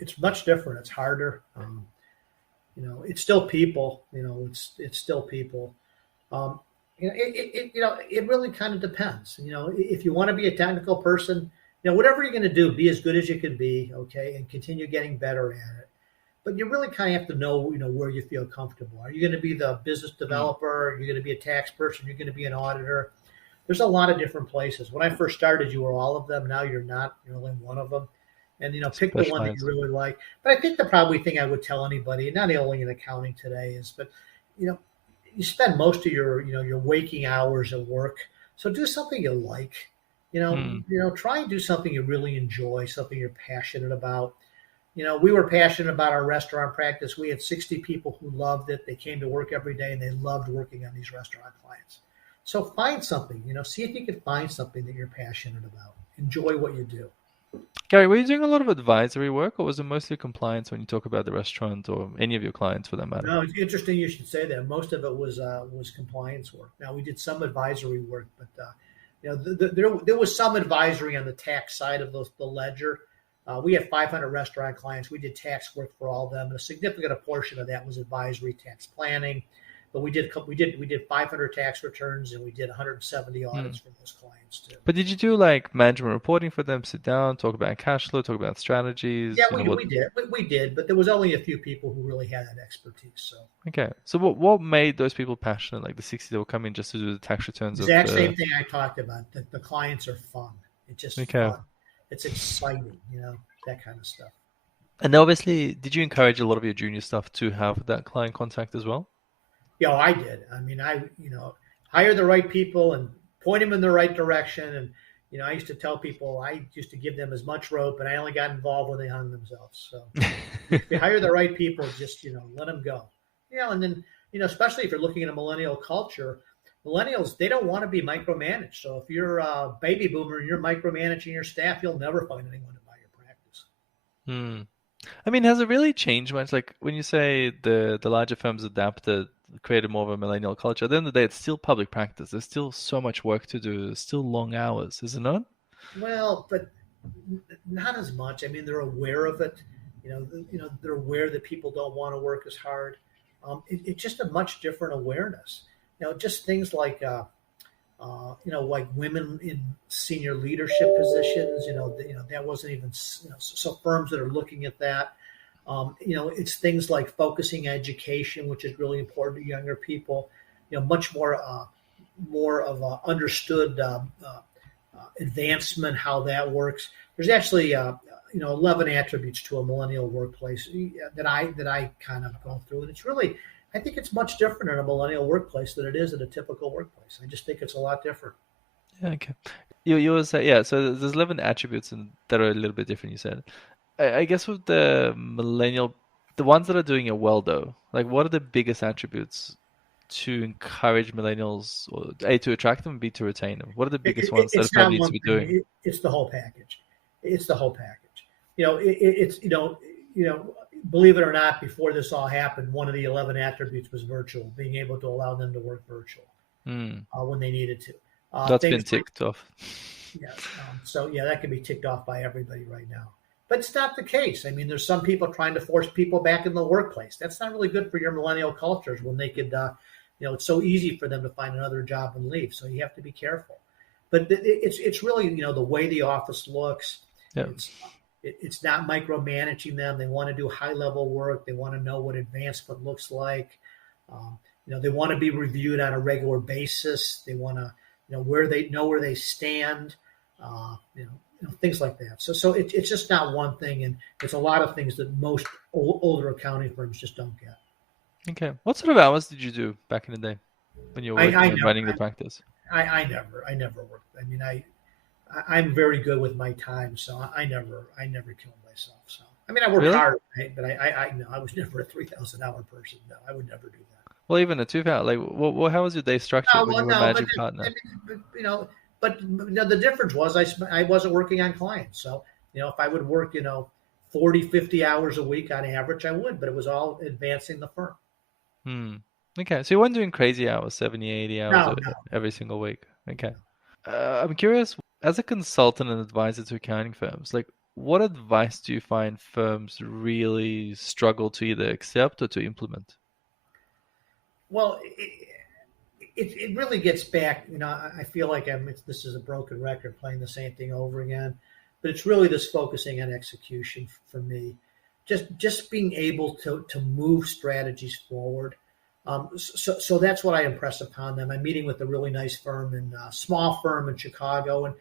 It's much different. It's harder. It's still people. It's still people. It really kind of depends. If you want to be a technical person, whatever you're going to do, be as good as you can be, okay, and continue getting better at it. But you really kind of have to know, where you feel comfortable. Are you going to be the business developer? Are you going to be a tax person? You're going to be an auditor? There's a lot of different places. When I first started, you were all of them. Now you're not. You're only one of them. And, pick the one that you really like. But I think the probably thing I would tell anybody, not only in accounting today, is, but, you spend most of your waking hours at work. So do something you like. Try and do something you really enjoy, something you're passionate about. We were passionate about our restaurant practice. We had 60 people who loved it. They came to work every day, and they loved working on these restaurant clients. So find something, see if you can find something that you're passionate about. Enjoy what you do. Gary, were you doing a lot of advisory work, or was it mostly compliance when you talk about the restaurant or any of your clients for that matter? No, it's interesting you should say that. Most of it was compliance work. Now we did some advisory work, but there was some advisory on the tax side of the ledger. We had 500 restaurant clients. We did tax work for all of them, and a significant portion of that was advisory tax planning. But we did 500 tax returns, and we did 170 audits for those clients too. But did you do like management reporting for them? Sit down, talk about cash flow, talk about strategies. Yeah, we did, but there was only a few people who really had that expertise. So okay, so what made those people passionate? Like the 60 that will come in just to do the tax returns. Exact same thing I talked about. The clients are fun. It's just fun. It's exciting, that kind of stuff. And obviously, did you encourage a lot of your junior staff to have that client contact as well? Yeah, I did. I mean, hire the right people and point them in the right direction. And, I used to tell people, I used to give them as much rope, and I only got involved when they hung themselves. So if you hire the right people, just, let them go. And then, especially if you're looking at a millennial culture, millennials, they don't want to be micromanaged. So if you're a baby boomer and you're micromanaging your staff, you'll never find anyone to buy your practice. I mean, has it really changed much? Like when you say the larger firms adapted, created more of a millennial culture, at the end of the day, it's still public practice. There's still so much work to do. There's still long hours, is it not? Well, but not as much. I mean, they're aware of it. They're aware that people don't want to work as hard. It's just a much different awareness. Just things like, like women in senior leadership positions. That wasn't even. So firms that are looking at that. It's things like focusing education, which is really important to younger people. Much more of a understood advancement, how that works. There's actually 11 attributes to a millennial workplace that I kind of go through, and it's really, I think it's much different in a millennial workplace than it is in a typical workplace. I just think it's a lot different. Yeah, okay. You were saying, yeah. So there's 11 attributes that are a little bit different. You said. I guess with the millennial, the ones that are doing it well though, like what are the biggest attributes to encourage millennials, or A, to attract them, B, to retain them? What are the biggest ones that probably need to be doing? It's the whole package. It's the whole package. Believe it or not, before this all happened, one of the 11 attributes was virtual, being able to allow them to work virtual when they needed to. That's been ticked off. Yeah. That can be ticked off by everybody right now. But it's not the case. I mean, there's some people trying to force people back in the workplace. That's not really good for your millennial cultures when they could, it's so easy for them to find another job and leave. So you have to be careful. But it's really, the way the office looks. Yeah. It's not micromanaging them. They want to do high level work. They want to know what advancement looks like. They want to be reviewed on a regular basis. They want to, where they stand. Things like that. So it's just not one thing, and it's a lot of things that most older accounting firms just don't get. Okay. What sort of hours did you do back in the day when you were working and running the practice? I never worked. I mean, I'm very good with my time, so I never killed myself. So I mean, I worked hard, right? But I was never a 3,000-hour person. No, I would never do that. Well, even a 2,000. Like, how was your day structured when you were managing partner? But the difference was I wasn't working on clients. So, if I would work, 40, 50 hours a week on average, I would, but it was all advancing the firm. Okay. So you weren't doing crazy hours, 70, 80 hours every single week. Okay. I'm curious, as a consultant and advisor to accounting firms, like what advice do you find firms really struggle to either accept or to implement? Well, it really gets back, I feel like this is a broken record playing the same thing over again, but it's really this focusing on execution for me, just being able to move strategies forward. So that's what I impress upon them. I'm meeting with a really nice firm small firm in Chicago,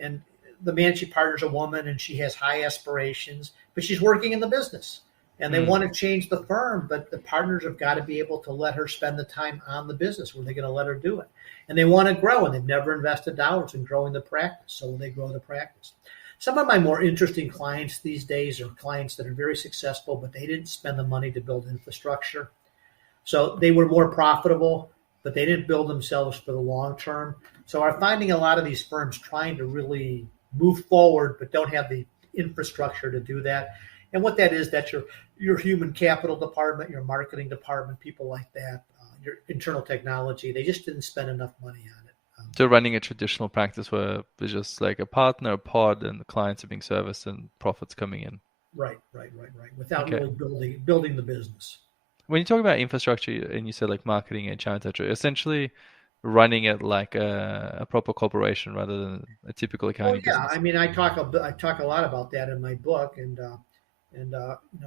and the managing partner is a woman, and she has high aspirations, but she's working in the business. And they want to change the firm, but the partners have got to be able to let her spend the time on the business where they're going to let her do it. And they want to grow, and they've never invested dollars in growing the practice. So they grow the practice. Some of my more interesting clients these days are clients that are very successful, but they didn't spend the money to build infrastructure. So they were more profitable, but they didn't build themselves for the long term. So I'm finding a lot of these firms trying to really move forward, but don't have the infrastructure to do that. And what that is, that's your human capital department, your marketing department, people like that, your internal technology. They just didn't spend enough money on it. So running a traditional practice where there's just like a partner, a pod, and the clients are being serviced and profits coming in. Right. Without really building the business. When you talk about infrastructure and you said like marketing, HR, etc., essentially running it like a proper corporation rather than a typical accounting business. I mean, I talk a lot about that in my book, and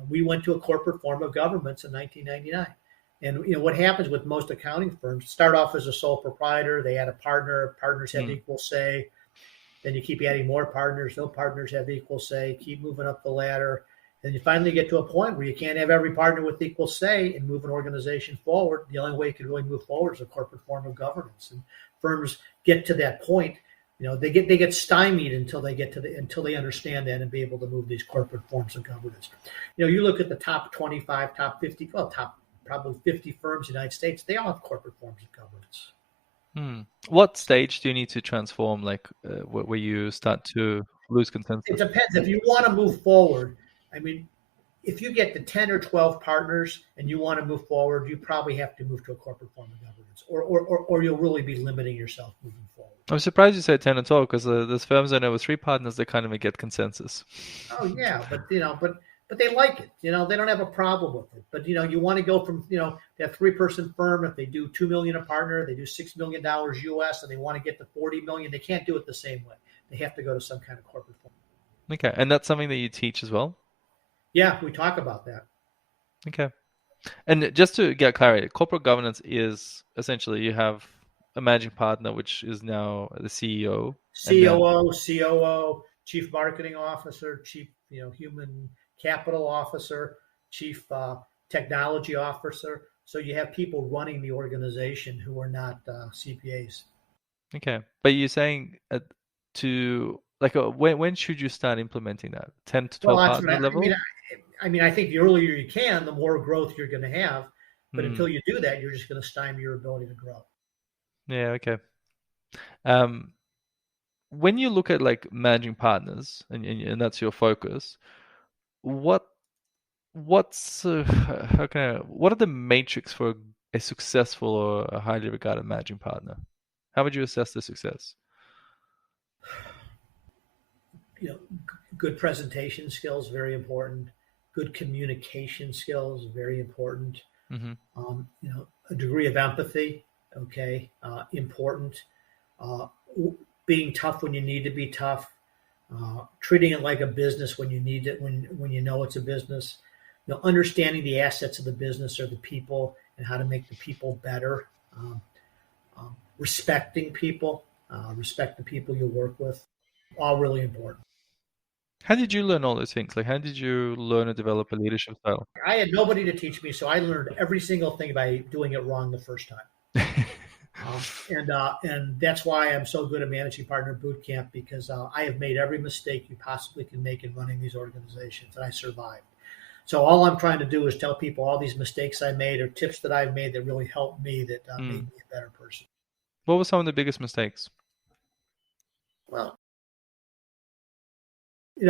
we went to a corporate form of governance in 1999. And what happens with most accounting firms, start off as a sole proprietor, they add a partner, partners have equal say, then you keep adding more partners, no partners have equal say, keep moving up the ladder, and you finally get to a point where you can't have every partner with equal say and move an organization forward. The only way you can really move forward is a corporate form of governance. And firms get to that point, they get stymied until they understand that and be able to move these corporate forms of governance. You look at the top 25, top 50, top probably 50 firms in the United States, they all have corporate forms of governance. What stage do you need to transform, like where you start to lose consensus? It depends. If you want to move forward, I mean, if you get to 10 or 12 partners and you want to move forward, you probably have to move to a corporate form of governance, or you'll really be limiting yourself moving forward. I'm surprised you said 10 and 12 because there's firms I know with 3 partners that kind of get consensus. Oh yeah, but they like it. They don't have a problem with it. But you want to go from that 3-person firm. If they do $2 million a partner, they do $6 million US, and they want to get to $40 million. They can't do it the same way. They have to go to some kind of corporate form. Okay, and that's something that you teach as well? Yeah, we talk about that. Okay, and just to get clarity, corporate governance is essentially you have a managing partner, which is now the CEO, COO, Chief Marketing Officer, Chief Human Capital Officer, Chief Technology Officer. So you have people running the organization who are not CPAs. Okay, but you're saying when should you start implementing that? 10 to 12 partner level? I mean, I think the earlier you can, the more growth you're going to have. But until you do that, you're just going to stymie your ability to grow. Yeah. Okay. When you look at like managing partners and that's your focus, what are the matrix for a successful or a highly regarded managing partner? How would you assess the success? Good presentation skills, very important. Good communication skills, very important. A degree of empathy, important. Being tough when you need to be tough. Treating it like a business when you need it, when you know it's a business. Understanding the assets of the business or the people and how to make the people better. Respecting people, respect the people you work with. All really important. How did you learn all those things? Like, how did you learn to develop a leadership style? I had nobody to teach me, so I learned every single thing by doing it wrong the first time. And that's why I'm so good at Managing Partner Bootcamp, because I have made every mistake you possibly can make in running these organizations, and I survived. So all I'm trying to do is tell people all these mistakes I made or tips that I've made that really helped me, that made me a better person. What were some of the biggest mistakes? Well,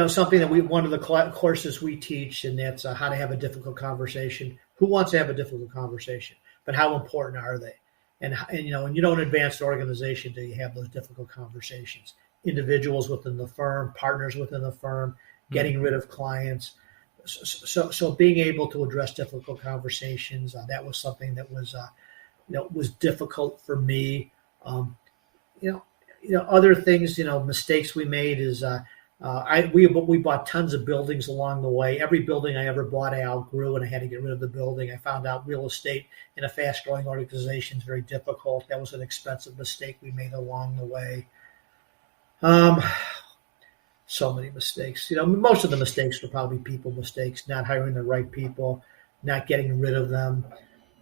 something that one of the courses we teach, and that's how to have a difficult conversation. Who wants to have a difficult conversation? But how important are they? And you don't advance the organization till you have those difficult conversations. Individuals within the firm, partners within the firm, getting rid of clients. So being able to address difficult conversations, that was something that was was difficult for me. Other things, mistakes we made is we bought tons of buildings along the way. Every building I ever bought, I outgrew, and I had to get rid of the building. I found out real estate in a fast-growing organization is very difficult. That was an expensive mistake we made along the way. So many mistakes. Most of the mistakes were probably people mistakes, not hiring the right people, not getting rid of them.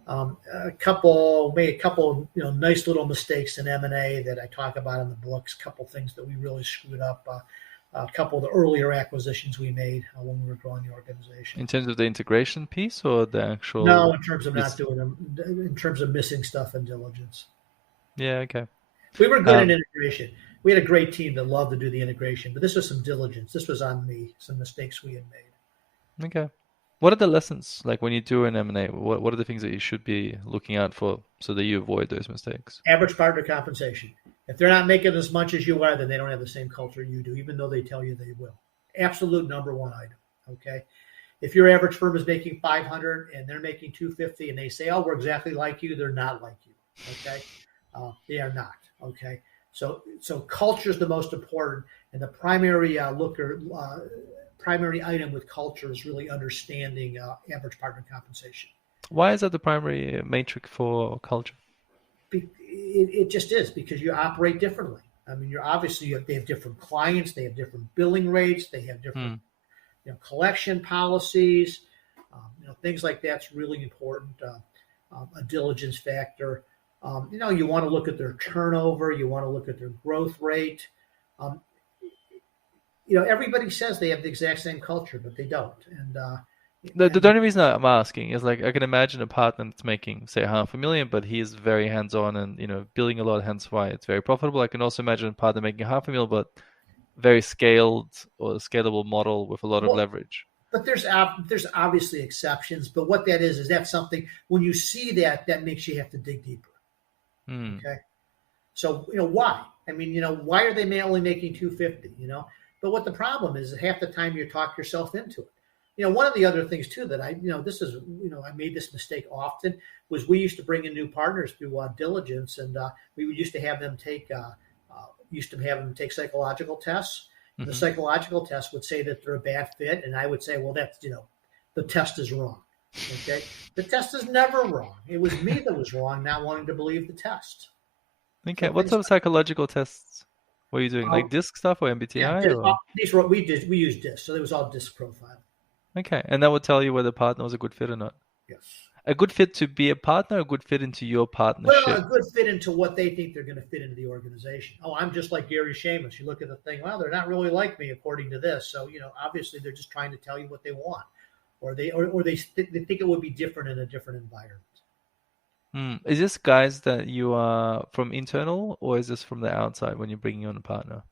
Made a couple, nice little mistakes in M&A that I talk about in the books. A couple things that we really screwed up. A couple of the earlier acquisitions we made when we were growing the organization. In terms of the integration piece or the actual? No, in terms of not doing them. In terms of missing stuff in diligence. Yeah. Okay. We were good in integration. We had a great team that loved to do the integration, but this was some diligence. This was on me, some mistakes we had made. Okay. What are the lessons like when you do an M&A? What are the things that you should be looking out for so that you avoid those mistakes? Average partner compensation. If they're not making as much as you are, then they don't have the same culture you do, even though they tell you they will. Absolute number one item. Okay. If your average firm is making 500 and they're making 250 and they say, oh, we're exactly like you, they're not like you. Okay. They are not. Okay. So culture is the most important, and the primary primary item with culture is really understanding average partner compensation. Why is that the primary metric for culture? It just is, because you operate differently. I mean, they have different clients, they have different billing rates, they have different collection policies, things like that's really important. A diligence factor. You want to look at their turnover, you want to look at their growth rate. Everybody says they have the exact same culture, but they don't. And the only reason I'm asking is, like, I can imagine a partner that's making, say, $500,000, but he is very hands-on and billing a lot, hence why it's very profitable. I can also imagine a partner making $500,000, but very scaled or scalable model with a lot of leverage. But there's obviously exceptions. But what that is that's something, when you see that makes you have to dig deeper. Okay. So, why? I mean, why are they only making 250, But what the problem is half the time you talk yourself into it. One of the other things too that I made this mistake often was we used to bring in new partners through Diligence, and we used to have them take psychological tests. Mm-hmm. The psychological test would say that they're a bad fit, and I would say, well, that's the test is wrong. Okay, the test is never wrong. It was me that was wrong, not wanting to believe the test. Okay, what sort of psychological tests were you doing? Like DISC stuff or MBTI? Yeah, we used DISC, so it was all DISC profile. Okay, and that would tell you whether the partner was a good fit or not. Yes. A good fit to be a partner, or a good fit into your partnership? Well, a good fit into what they think they're going to fit into the organization. Oh, I'm just like Gary Shamis. You look at the thing, well, they're not really like me according to this. So, obviously they're just trying to tell you what they want, or they think it would be different in a different environment. Is this guys that you are from internal, or is this from the outside when you're bringing on a partner?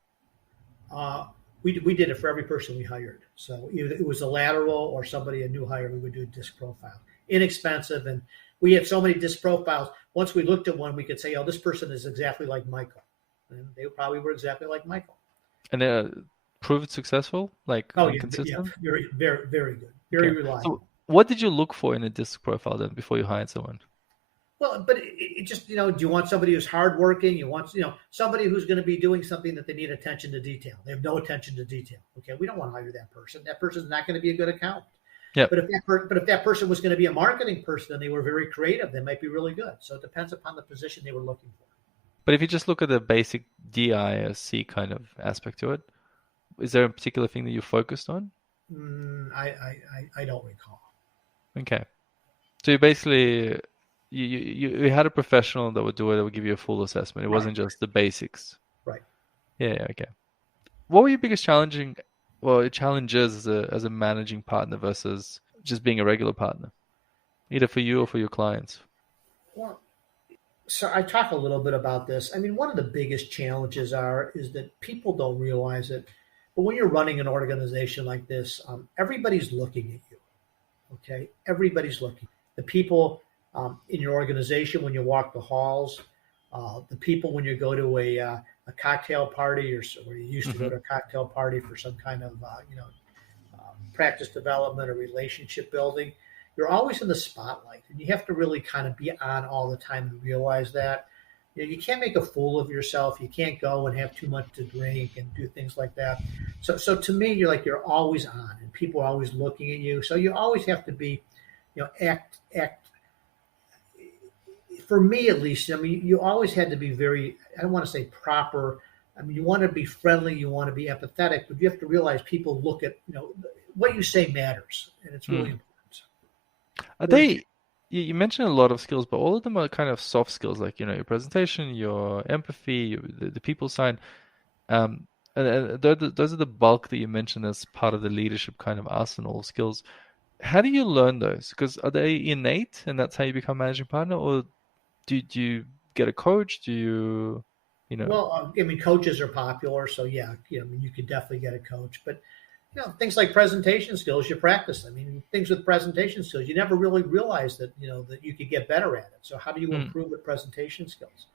We did it for every person we hired. So either it was a lateral or a new hire, we would do a DISC profile. Inexpensive, and we had so many DISC profiles. Once we looked at one, we could say, "Oh, this person is exactly like Michael," and they probably were exactly like Michael. And they proved successful, consistent. Yeah, very, very, very good, very reliable. So what did you look for in a DISC profile then before you hired someone? Well, but it just, do you want somebody who's hardworking? You want, somebody who's going to be doing something that they need attention to detail. They have no attention to detail. Okay, we don't want to hire that person. That person's not going to be a good accountant. Yeah. But if that person was going to be a marketing person and they were very creative, they might be really good. So it depends upon the position they were looking for. But if you just look at the basic DI or C kind of aspect to it, is there a particular thing that you focused on? I don't recall. Okay, so you basically you had a professional that would do it, that would give you a full assessment. It wasn't just the basics. Right. Yeah. Okay. What were your biggest challenges as a managing partner versus just being a regular partner, either for you or for your clients? Well, so I talk a little bit about this. I mean, one of the biggest challenges is that people don't realize it, but when you're running an organization like this, everybody's looking at you. Okay, everybody's looking. The people in your organization when you walk the halls, the people when you go to a cocktail party, or you used to go to a cocktail party for some kind of practice development or relationship building. You're always in the spotlight, and you have to really kind of be on all the time and realize that. You can't make a fool of yourself. You can't go and have too much to drink and do things like that. So to me, you're always on, and people are always looking at you. So you always have to be, act. For me, at least, I mean, you always had to be very, I don't want to say proper. I mean, you want to be friendly, you want to be empathetic, but you have to realize people look at, what you say matters, and it's really important. You mentioned a lot of skills, but all of them are kind of soft skills, like, your presentation, your empathy, the people side. And those are the bulk that you mentioned as part of the leadership kind of arsenal skills. How do you learn those? Because are they innate and that's how you become managing partner, or do you get a coach? Do you Well, I mean, coaches are popular, so yeah, I mean, you could definitely get a coach. But things like presentation skills, you practice. I mean, things with presentation skills, you never really realize that that you could get better at it. So how do you improve with presentation skills?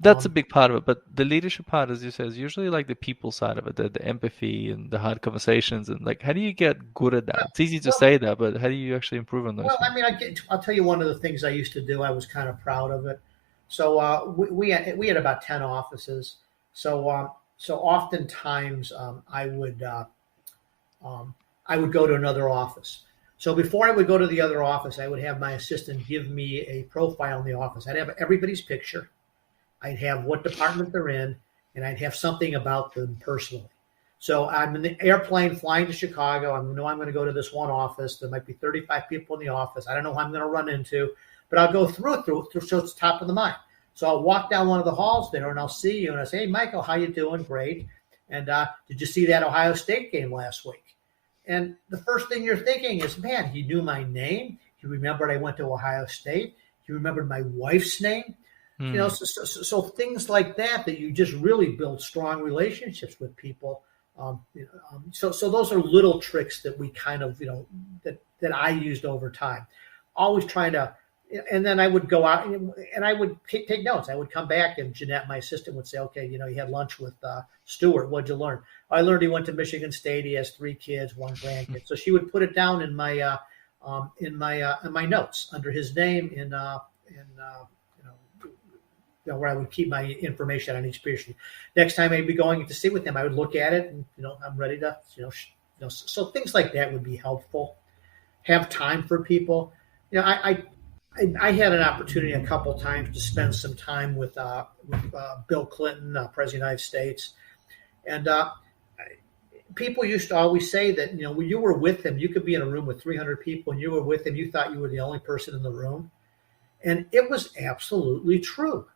That's a big part of it, but the leadership part, as you said, is usually like the people side of it, the empathy and the hard conversations, and like, how do you get good at that? It's easy to say that, but how do you actually improve on those Well, things? I mean, I'll tell you one of the things I used to do. I was kind of proud of it. So we had about 10 offices. So oftentimes I would go to another office. So before I would go to the other office, I would have my assistant give me a profile in the office. I'd have everybody's picture. I'd have what department they're in, and I'd have something about them personally. So I'm in the airplane flying to Chicago. I'm going to go to this one office. There might be 35 people in the office. I don't know who I'm going to run into, but I'll go through so it's top of the mind. So I'll walk down one of the halls there, and I'll see you, and I say, "Hey, Michael, how you doing? Great. And did you see that Ohio State game last week?" And the first thing you're thinking is, man, he knew my name. He remembered I went to Ohio State. He remembered my wife's name. So things like that you just really build strong relationships with people. So those are little tricks that we kind of, that I used over time. Always trying to, and then I would go out and I would take notes. I would come back and Jeanette, my assistant, would say, "Okay, you had lunch with Stuart. What'd you learn?" "I learned he went to Michigan State. He has 3 kids, 1 grandkid." So she would put it down in my notes under his name where I would keep my information on each patient. Next time I'd be going to sit with him, I would look at it and, I'm ready to, so things like that would be helpful. Have time for people. I had an opportunity a couple times to spend some time with Bill Clinton, President of the United States. And people used to always say that, when you were with him, you could be in a room with 300 people and you were with him, you thought you were the only person in the room. And it was absolutely true.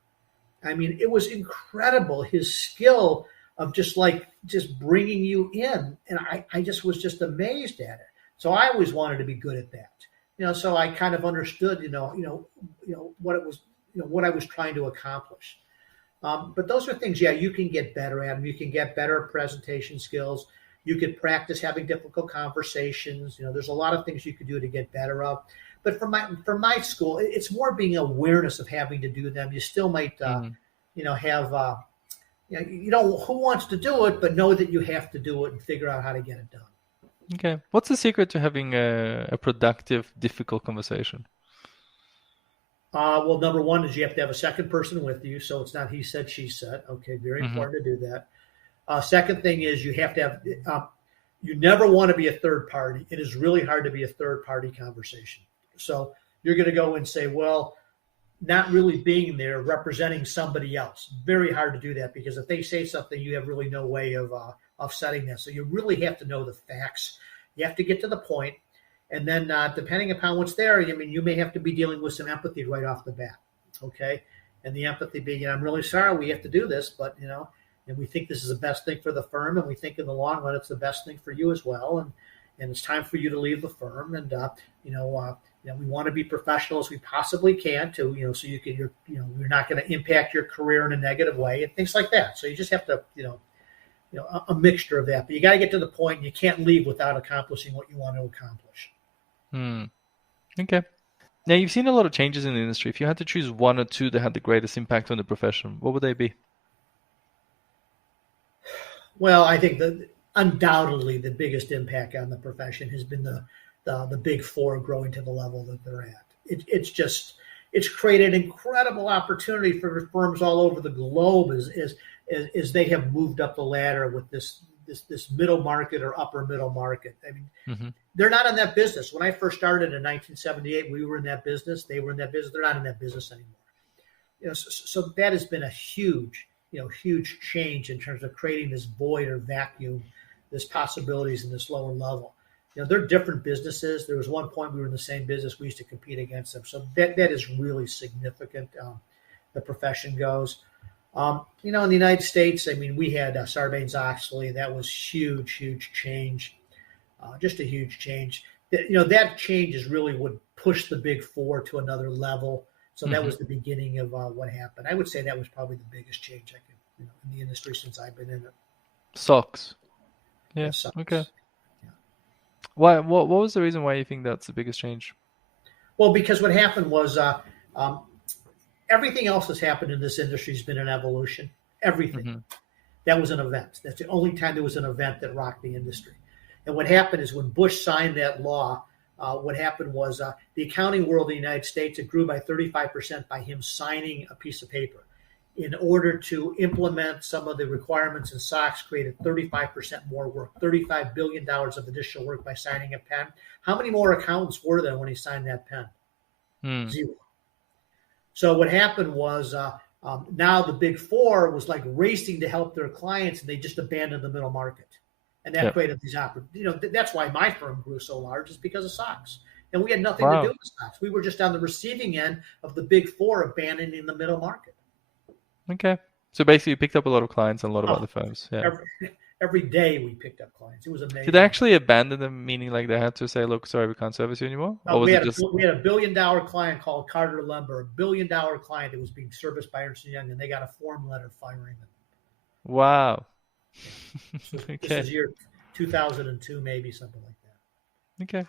I mean, it was incredible, his skill of just bringing you in. And I just was just amazed at it. So I always wanted to be good at that. So I kind of understood, what it was, what I was trying to accomplish. But those are things, you can get better at them. You can get better at presentation skills. You could practice having difficult conversations. There's a lot of things you could do to get better at. But for my school, it's more being awareness of having to do them. You still might, have, who wants to do it, but know that you have to do it and figure out how to get it done. Okay. What's the secret to having a productive, difficult conversation? Well, number one is you have to have a second person with you. So it's not he said, she said. Okay. Very important to do that. Second thing is you have to have, you never want to be a third party. It is really hard to be a third party conversation. So you're going to go and say, well, not really being there, representing somebody else. Very hard to do that because if they say something, you have really no way of setting that. So you really have to know the facts. You have to get to the point. And then depending upon what's there, you may have to be dealing with some empathy right off the bat. Okay. And the empathy being, I'm really sorry we have to do this, but, and we think this is the best thing for the firm. And we think in the long run, it's the best thing for you as well. And it's time for you to leave the firm. And, we want to be professional as we possibly can to, so you're not going to impact your career in a negative way and things like that. So you just have to, a mixture of that, but you got to get to the point. You can't leave without accomplishing what you want to accomplish. Okay. Now you've seen a lot of changes in the industry. If you had to choose 1 or 2 that had the greatest impact on the profession, what would they be? Well, I think that undoubtedly the biggest impact on the profession has been the big 4 growing to the level that they're at. It's created incredible opportunity for firms all over the globe as they have moved up the ladder with this middle market or upper middle market. I mean, they're not in that business. When I first started in 1978, we were in that business. They were in that business. They're not in that business anymore. So that has been a huge change in terms of creating this void or vacuum, this possibilities in this lower level. They're different businesses. There was one point we were in the same business. We used to compete against them. So that is really significant. The profession goes. In the United States, I mean, we had Sarbanes-Oxley. That was huge change, just a huge change. That change is really what pushed the big 4 to another level. So that was the beginning of what happened. I would say that was probably the biggest change in the industry since I've been in it. Socks. Yeah. Socks. Okay. Yeah. Why? What was the reason why you think that's the biggest change? Well, because what happened was everything else that's happened in this industry has been an evolution. Everything. Mm-hmm. That was an event. That's the only time there was an event that rocked the industry. And what happened is when Bush signed that law, what happened was the accounting world in the United States, it grew by 35% by him signing a piece of paper. In order to implement some of the requirements in SOX, created 35% more work, $35 billion of additional work by signing a pen. How many more accountants were there when he signed that pen? Zero. So what happened was now the big four was like racing to help their clients, and they just abandoned the middle market. And that created these opportunities. That's why my firm grew so large, is because of SOX. And we had nothing to do with SOX. We were just on the receiving end of the big four abandoning the middle market. Okay. So basically you picked up a lot of clients and a lot of other firms. Yeah. Every day we picked up clients. It was amazing. Did they actually abandon them, meaning like they had to say, look, sorry, we can't service you anymore? Or was we it had just... we had a $1 billion client called Carter Lumber, $1 billion client that was being serviced by Ernst & Young, and they got a form letter firing them. Wow. So Okay. This is year 2002, maybe, something like that. Okay.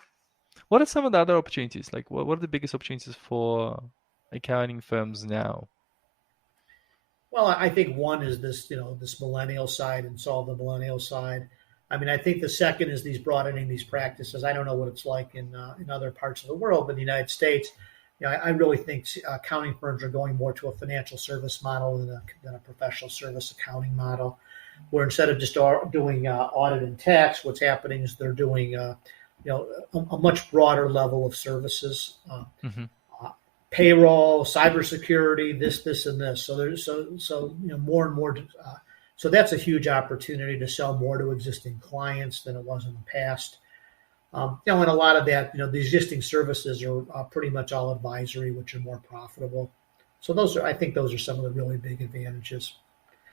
What are some of the other opportunities? Like, what are the biggest opportunities for accounting firms now? Well, I think one is this millennial side and solve the millennial side. I mean, I think the second is these broadening these practices. I don't know what it's like in other parts of the world, but in the United States, I really think accounting firms are going more to a financial service model than a professional service accounting model, where instead of just doing audit and tax, what's happening is they're doing a much broader level of services. Payroll, cybersecurity, this, and this. So there's more and more. So that's a huge opportunity to sell more to existing clients than it was in the past. And a lot of that, the existing services are pretty much all advisory, which are more profitable. So I think those are some of the really big advantages.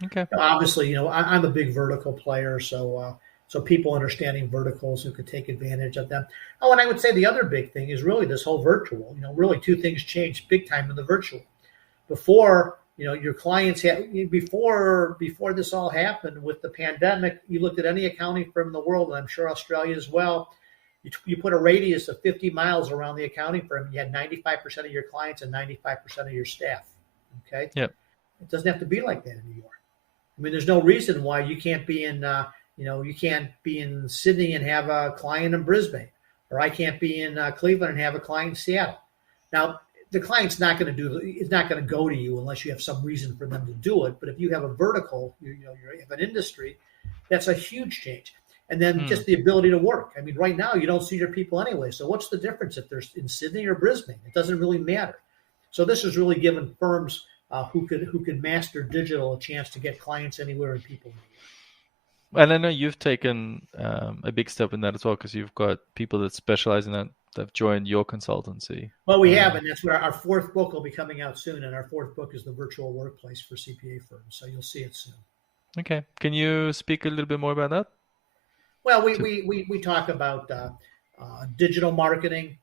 Okay. Obviously, I'm a big vertical player, so people understanding verticals who could take advantage of them. Oh, and I would say the other big thing is really this whole virtual. Really two things changed big time in the virtual. Before, your clients had before this all happened with the pandemic, you looked at any accounting firm in the world, and I'm sure Australia as well. You put a radius of 50 miles around the accounting firm, you had 95% of your clients and 95% of your staff. Okay. Yep. It doesn't have to be like that anymore. I mean, there's no reason why you can't be in. You can't be in Sydney and have a client in Brisbane, or I can't be in Cleveland and have a client in Seattle. Now, the client's not going to go to you unless you have some reason for them to do it. But if you have a vertical, you have an industry, that's a huge change. And then just the ability to work. I mean, right now you don't see your people anyway. So what's the difference if they're in Sydney or Brisbane? It doesn't really matter. So this has really given firms who could master digital a chance to get clients anywhere and people anywhere. And I know you've taken a big step in that as well, because you've got people that specialize in that have joined your consultancy. Well, we have, and that's what our fourth book will be coming out soon. And our fourth book is the virtual workplace for CPA firms. So you'll see it soon. Okay. Can you speak a little bit more about that? Well, we talk about digital marketing.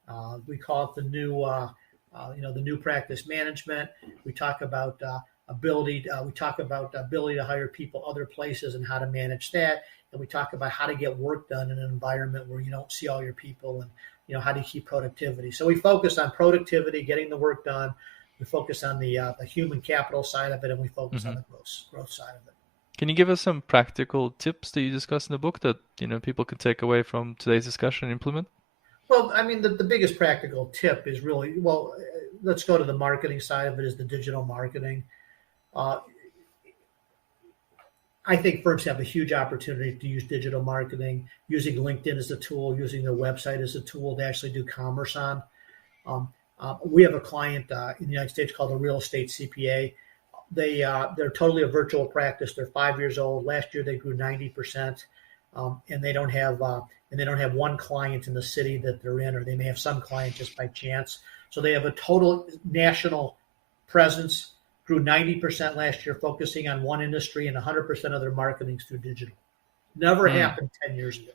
We call it the new practice management. We talk about ability. We talk about ability to hire people other places and how to manage that. And we talk about how to get work done in an environment where you don't see all your people, and how do you keep productivity. So we focus on productivity, getting the work done. We focus on the human capital side of it, and we focus on the growth side of it. Can you give us some practical tips that you discuss in the book that people can take away from today's discussion and implement? Well, I mean, the biggest practical tip is really, let's go to the marketing side of it, is the digital marketing. I think firms have a huge opportunity to use digital marketing, using LinkedIn as a tool, using their website as a tool to actually do commerce on. We have a client in the United States called the Real Estate CPA. They're totally a virtual practice. They're 5 years old. Last year they grew 90%, and they don't have one client in the city that they're in, or they may have some client just by chance. So they have a total national presence. Grew 90% last year, focusing on one industry, and 100% of their marketing through digital. Never happened 10 years ago.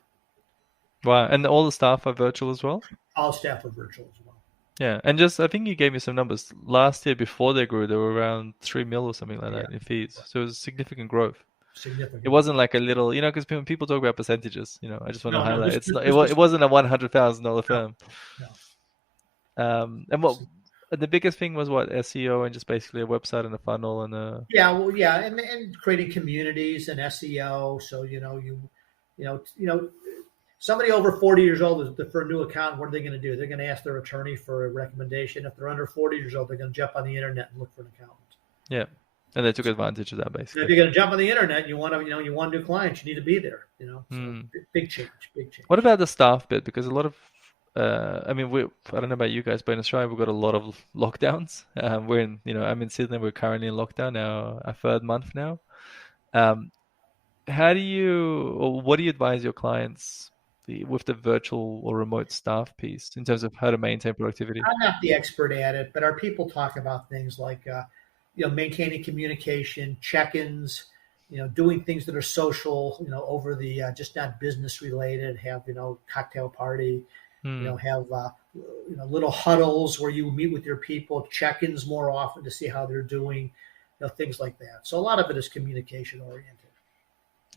Wow. And all the staff are virtual as well? All staff are virtual as well. Yeah, and just I think you gave me some numbers. Last year, before they grew, they were around 3 mil or something like Yeah, that in fees. So it was significant growth. It significant wasn't growth. like a little, because when people talk about percentages, I just want to No, highlight it's not. this It was wasn't a $100,000 no, firm. no. And what the biggest thing was what SEO and just basically a website and a funnel and a. Yeah, well, yeah, and creating communities and SEO. So somebody over 40 years old is for a new account. What are they going to do? They're going to ask their attorney for a recommendation. If they're under 40 years old, they're going to jump on the internet and look for an accountant. Yeah, and they took advantage of that And if basically. you're going to jump on the internet, you want new clients. You need to be there. So big change, big change. What about the staff bit? Because a lot of, I mean, I don't know about you guys, but in Australia we've got a lot of lockdowns. We're in, I'm in Sydney. We're currently in lockdown now, our third month now. How do you, or what do you advise your clients with the virtual or remote staff piece in terms of how to maintain productivity? I'm not the expert at it, but our people talk about things like, maintaining communication, check-ins, doing things that are social, over the just not business related. Have cocktail party, have little huddles where you meet with your people, check-ins more often to see how they're doing, things like that. So a lot of it is communication oriented.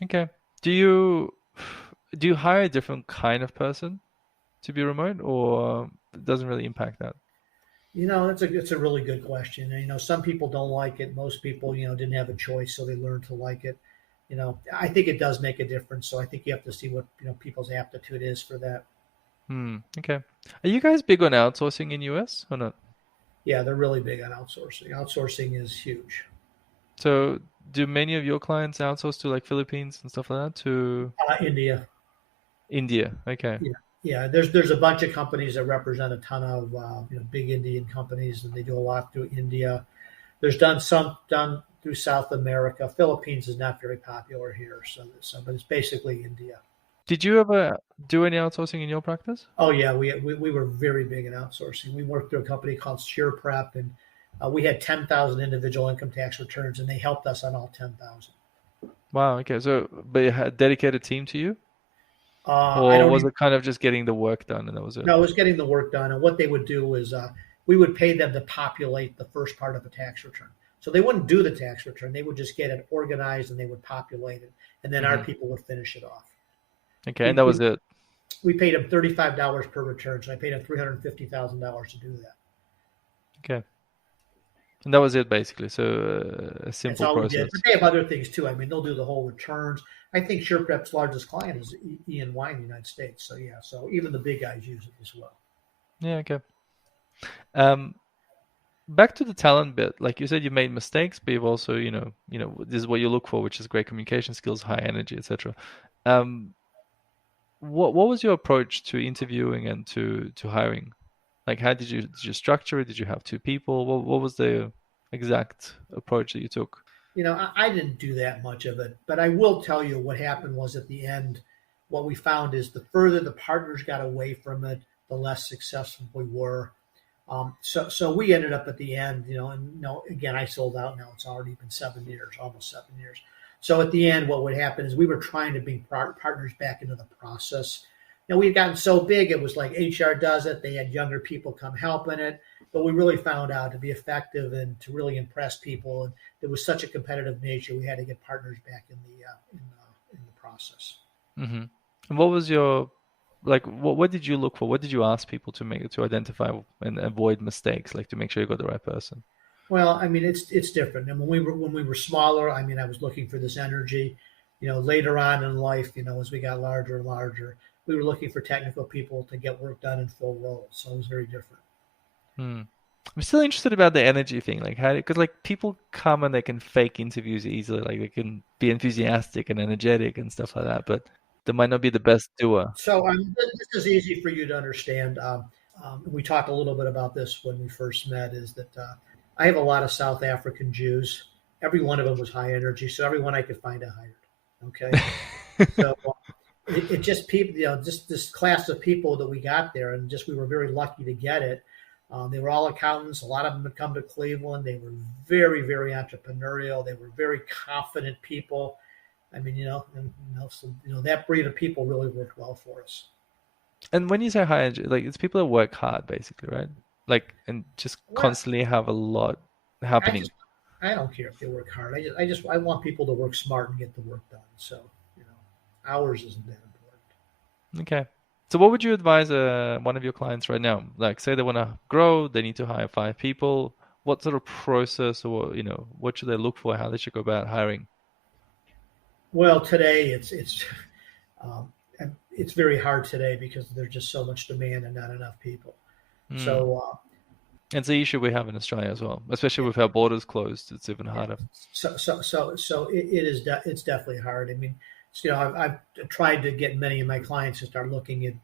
Okay. Do you hire a different kind of person to be remote, or it doesn't really impact that? It's a really good question. And, some people don't like it. Most people, didn't have a choice, so they learned to like it. I think it does make a difference. So I think you have to see what, people's aptitude is for that. Okay. Are you guys big on outsourcing in US or not? Yeah, they're really big on outsourcing. Outsourcing is huge. So do many of your clients outsource to like Philippines and stuff like that to India. India? Okay. Yeah. There's a bunch of companies that represent a ton of big Indian companies, and they do a lot through India. There's done through South America. Philippines is not very popular here, but it's basically India. Did you ever do any outsourcing in your practice? Oh yeah, we were very big in outsourcing. We worked through a company called SurePrep, and we had 10,000 individual income tax returns, and they helped us on all 10,000. Wow. Okay. So, but you had a dedicated team to you, I or don't was even, it kind of just getting the work done and that was it? no, it was getting the work done. And what they would do is we would pay them to populate the first part of a tax return. So they wouldn't do the tax return; they would just get it organized and they would populate it, and then our people would finish it off. Okay, and that was it. We paid them $35 per return, so I paid them $350,000 to do that. Okay. And that was it basically. So a That's simple all we process. did. But they have other things too. I mean, they'll do the whole returns. I think SurePrep's largest client is E&Y in the United States. So yeah, so even the big guys use it as well. Yeah. Okay. Back to the talent bit. Like you said, you made mistakes, but you've also, this is what you look for, which is great communication skills, high energy, etc. What was your approach to interviewing and to hiring? Like, how did you structure it? Did you have two people? What was the exact approach that you took? I didn't do that much of it, but I will tell you what happened was at the end, what we found is the further the partners got away from it, the less successful we were. So we ended up at the end, again, I sold out now. It's already been 7 years, almost 7 years. So at the end, what would happen is we were trying to bring partners back into the process. We'd gotten so big, it was like HR does it. They had younger people come help in it. But we really found out to be effective and to really impress people, and there was such a competitive nature, we had to get partners back in the process. Mm-hmm. And what was your what did you look for? What did you ask people to identify and avoid mistakes, like to make sure you got the right person? Well, I mean, it's different. And when we were smaller, I mean, I was looking for this energy. Later on in life, as we got larger and larger, we were looking for technical people to get work done in full roles. So it was very different. I'm still interested about the energy thing, like because like people come and they can fake interviews easily, like they can be enthusiastic and energetic and stuff like that, but they might not be the best doer. So this is easy for you to understand. We talked a little bit about this when we first met, is that I have a lot of South African Jews. Every one of them was high energy, so everyone I could find I hired. Okay. So it just people, just this class of people that we got there, and just we were very lucky to get it. They were all accountants. A lot of them had come to Cleveland. They were very, very entrepreneurial. They were very confident people. I mean, so that breed of people really worked well for us. And when you say high energy, like it's people that work hard, basically, right? like, and just Well, constantly have a lot I happening? just I don't care if they work hard. I want people to work smart and get the work done. So you know, hours isn't that important. Okay. So what would you advise one of your clients right now? Like, say they want to grow, they need to hire 5 people. What sort of process, or what should they look for? How they should go about hiring? Well, today um, it's very hard today because there's just so much demand and not enough people. Mm. So It's the issue we have in Australia as well, especially yeah, with our borders closed. It's even yeah. harder. So it is it's definitely hard. I mean, so, I've tried to get many of my clients to start looking at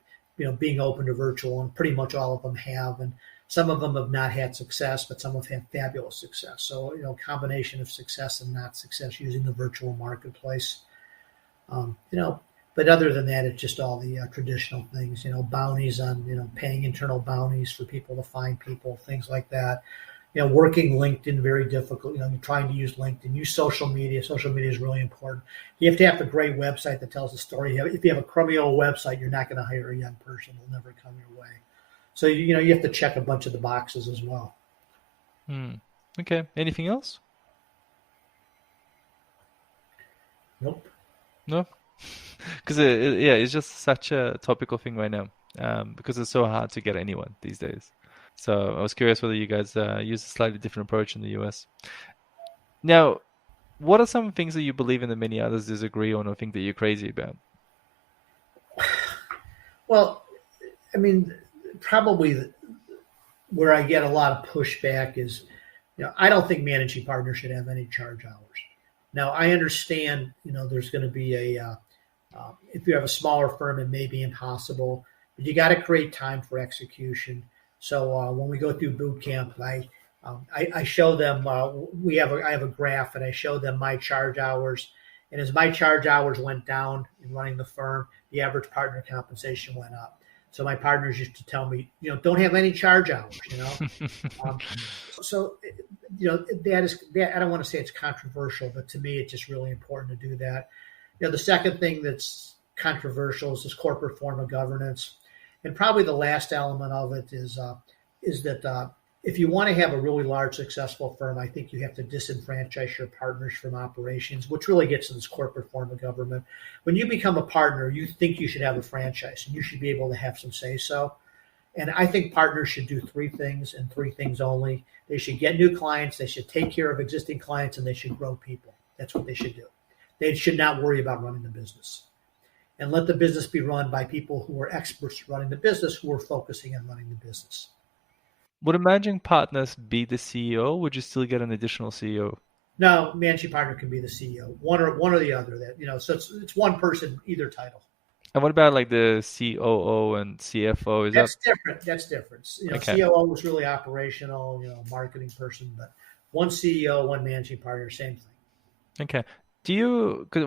being open to virtual, and pretty much all of them have, and some of them have not had success, but some have had fabulous success. So combination of success and not success using the virtual marketplace. Um, you know, but other than that, it's just all the traditional things. Bounties on paying internal bounties for people to find people, things like that. Working LinkedIn, very difficult. You're trying to use LinkedIn, use social media. Social media is really important. You have to have a great website that tells a story. If you have a crummy old website, you're not going to hire a young person. They'll never come your way. So you have to check a bunch of the boxes as well. Okay. Anything else? Nope. No? Because yeah, it's just such a topical thing right now, because it's so hard to get anyone these days. So I was curious whether you guys use a slightly different approach in the US. Now, what are some things that you believe in that many others disagree on or think that you're crazy about? Well, I mean, probably where I get a lot of pushback is, I don't think managing partners should have any charge hours. Now, I understand, there's going to be if you have a smaller firm, it may be impossible, but you got to create time for execution. So when we go through boot camp, I show them, I have a graph, and I show them my charge hours. And as my charge hours went down in running the firm, the average partner compensation went up. So my partners used to tell me, don't have any charge hours, Um, so, that I don't want to say it's controversial, but to me, it's just really important to do that. The second thing that's controversial is this corporate form of governance, and probably the last element of it is that if you want to have a really large, successful firm, I think you have to disenfranchise your partners from operations, which really gets to this corporate form of government. When you become a partner, you think you should have a franchise, and you should be able to have some say so. And I think partners should do three things, and three things only. They should get new clients, they should take care of existing clients, and they should grow people. That's what they should do. They should not worry about running the business. And let the business be run by people who are experts running the business, who are focusing on running the business. Would a managing partners be the CEO? Would you still get an additional CEO? No, managing partner can be the CEO, one or the other. So it's one person, either title. And what about like the COO and CFO? That's different. That's different. Okay. COO was really operational, marketing person, but one CEO, one managing partner, same thing. Okay. Because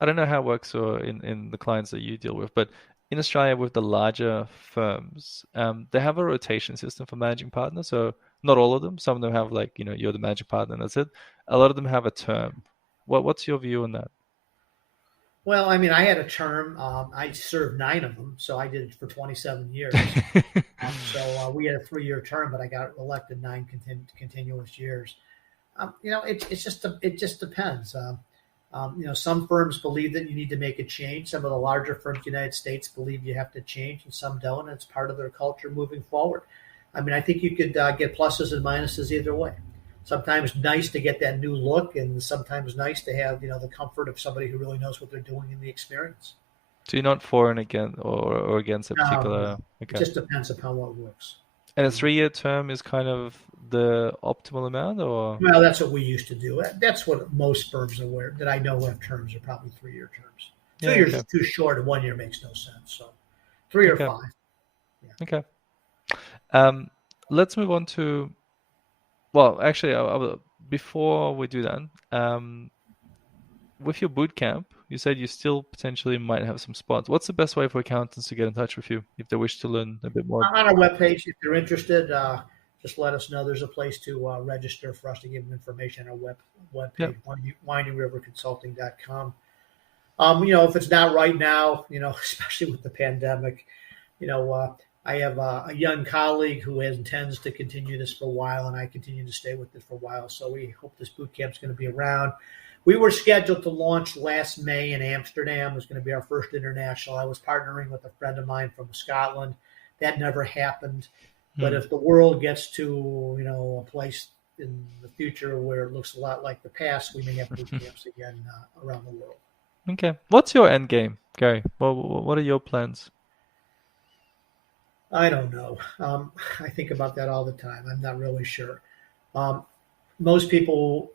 I don't know how it works in the clients that you deal with, but in Australia with the larger firms, they have a rotation system for managing partners. So not all of them. Some of them have like, you're the managing partner and that's it. A lot of them have a term. What's your view on that? Well, I mean, I had a term. I served 9 of them, so I did it for 27 years. So we had a 3-year term, but I got elected 9 continuous years. It just depends. Some firms believe that you need to make a change. Some of the larger firms in the United States believe you have to change, and some don't. And it's part of their culture moving forward. I mean, I think you could get pluses and minuses either way. Sometimes nice to get that new look, and sometimes nice to have the comfort of somebody who really knows what they're doing in the experience. So you're not for and against or against a particular. No. Okay. It just depends upon what works. And a 3-year term is kind of the optimal amount, or? Well, that's what we used to do. That's what most firms that I know have terms are probably 3-year terms. 2 years is too short, and 1 year makes no sense. So 3 or 5. Yeah. Okay. Let's move on to. Well, actually, before we do that, with your bootcamp, you said you still potentially might have some spots. What's the best way for accountants to get in touch with you if they wish to learn a bit more? On our webpage, if you're interested, just let us know. There's a place to register for us to give them information on our webpage, windingriverconsulting.com. If it's not right now, especially with the pandemic, I have a young colleague who intends to continue this for a while, and I continue to stay with it for a while. So we hope this boot camp is going to be around. We were scheduled to launch last May in Amsterdam. It was going to be our first international. I was partnering with a friend of mine from Scotland. That never happened. But if the world gets to, a place in the future where it looks a lot like the past, we may have boot camps again around the world. Okay. What's your end game, Gary? What are your plans? I don't know. I think about that all the time. I'm not really sure. Most people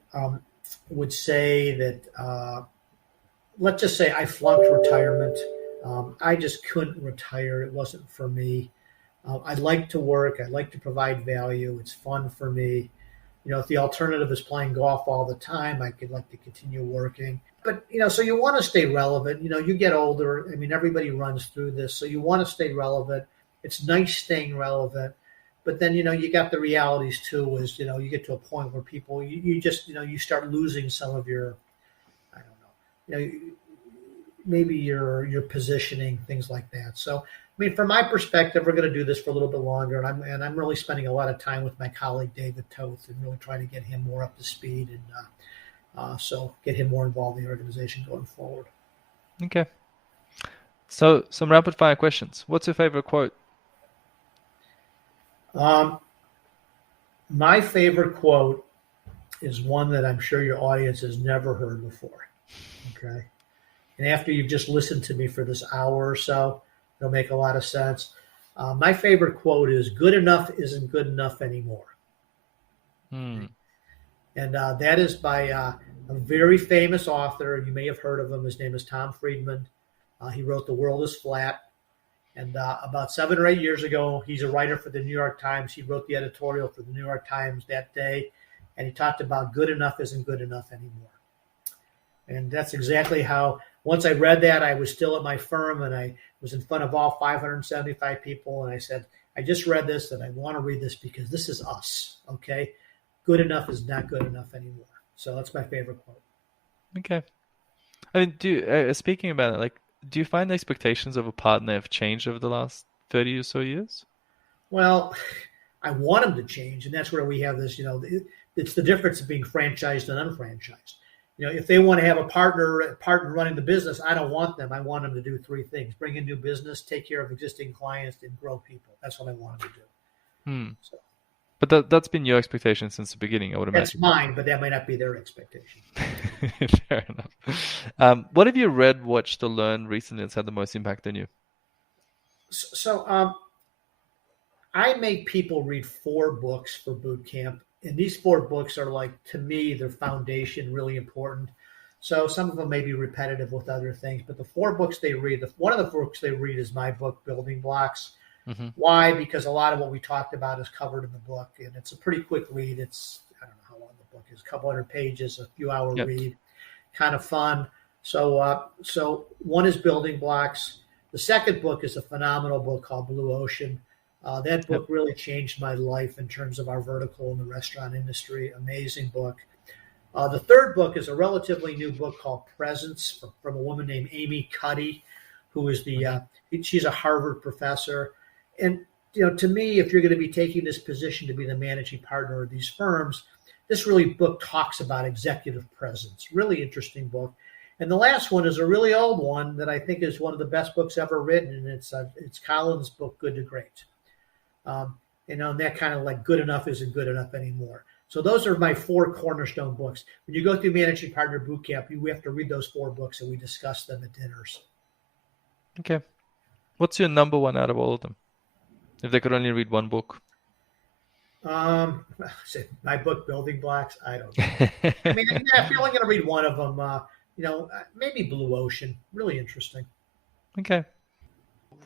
would say that, let's just say I flunked retirement. I just couldn't retire. It wasn't for me. I like to work. I like to provide value. It's fun for me. If the alternative is playing golf all the time, I could like to continue working. But, so you want to stay relevant. You get older. I mean, everybody runs through this. So you want to stay relevant. It's nice staying relevant. But then, you got the realities too, is, you get to a point where people, you just, you start losing some of your, I don't know, maybe your positioning, things like that. So, I mean, from my perspective, we're going to do this for a little bit longer, and I'm really spending a lot of time with my colleague David Toth and really trying to get him more up to speed and so get him more involved in the organization going forward. Okay. So some rapid fire questions. What's your favorite quote? My favorite quote is one that I'm sure your audience has never heard before. Okay. And after you've just listened to me for this hour or so, it'll make a lot of sense. My favorite quote is, "Good enough isn't good enough anymore." And that is by a very famous author. You may have heard of him. His name is Tom Friedman. He wrote The World is Flat. And about 7 or 8 years ago, he's a writer for the New York Times. He wrote the editorial for the New York Times that day. And he talked about good enough isn't good enough anymore. And that's exactly how, once I read that, I was still at my firm and I was in front of all 575 people. And I said, I just read this and I want to read this because this is us. Okay. Good enough is not good enough anymore. So that's my favorite quote. Okay. I mean, speaking about it, do you find the expectations of a partner have changed over the last 30 or so years? Well, I want them to change. And that's where we have this, it's the difference of being franchised and unfranchised. If they want to have a partner running the business, I don't want them. I want them to do 3 things: bring in new business, take care of existing clients, and grow people. That's what I want them to do. So, but that's been your expectation since the beginning, I would imagine. That's mine, but that might not be their expectation. Fair enough. What have you read, watched, or learned recently that's had the most impact on you? So I make people read 4 books for Bootcamp. And these 4 books are to me, their foundation, really important. So some of them may be repetitive with other things, but the 4 books they read, one of the books they read is my book, Building Blocks. Why? Because a lot of what we talked about is covered in the book, and it's a pretty quick read. It's, I don't know how long the book is, a couple hundred pages, a few hour read, kind of fun. So one is Building Blocks. The second book is a phenomenal book called Blue Ocean. That book really changed my life in terms of our vertical in the restaurant industry. Amazing book. The third book is a relatively new book called Presence from a woman named Amy Cuddy, who is she's a Harvard professor. And, to me, if you're going to be taking this position to be the managing partner of these firms, this book talks about executive presence. Really interesting book. And the last one is a really old one that I think is one of the best books ever written. And it's Collins' book, Good to Great. And that kind of good enough isn't good enough anymore. So those are my 4 cornerstone books. When you go through Managing Partner Bootcamp, you have to read those 4 books, and we discuss them at dinners. Okay. What's your number one out of all of them? If they could only read one book. My book, Building Blocks, I don't know. I mean, if you're only going to read one of them, maybe Blue Ocean. Really interesting. Okay.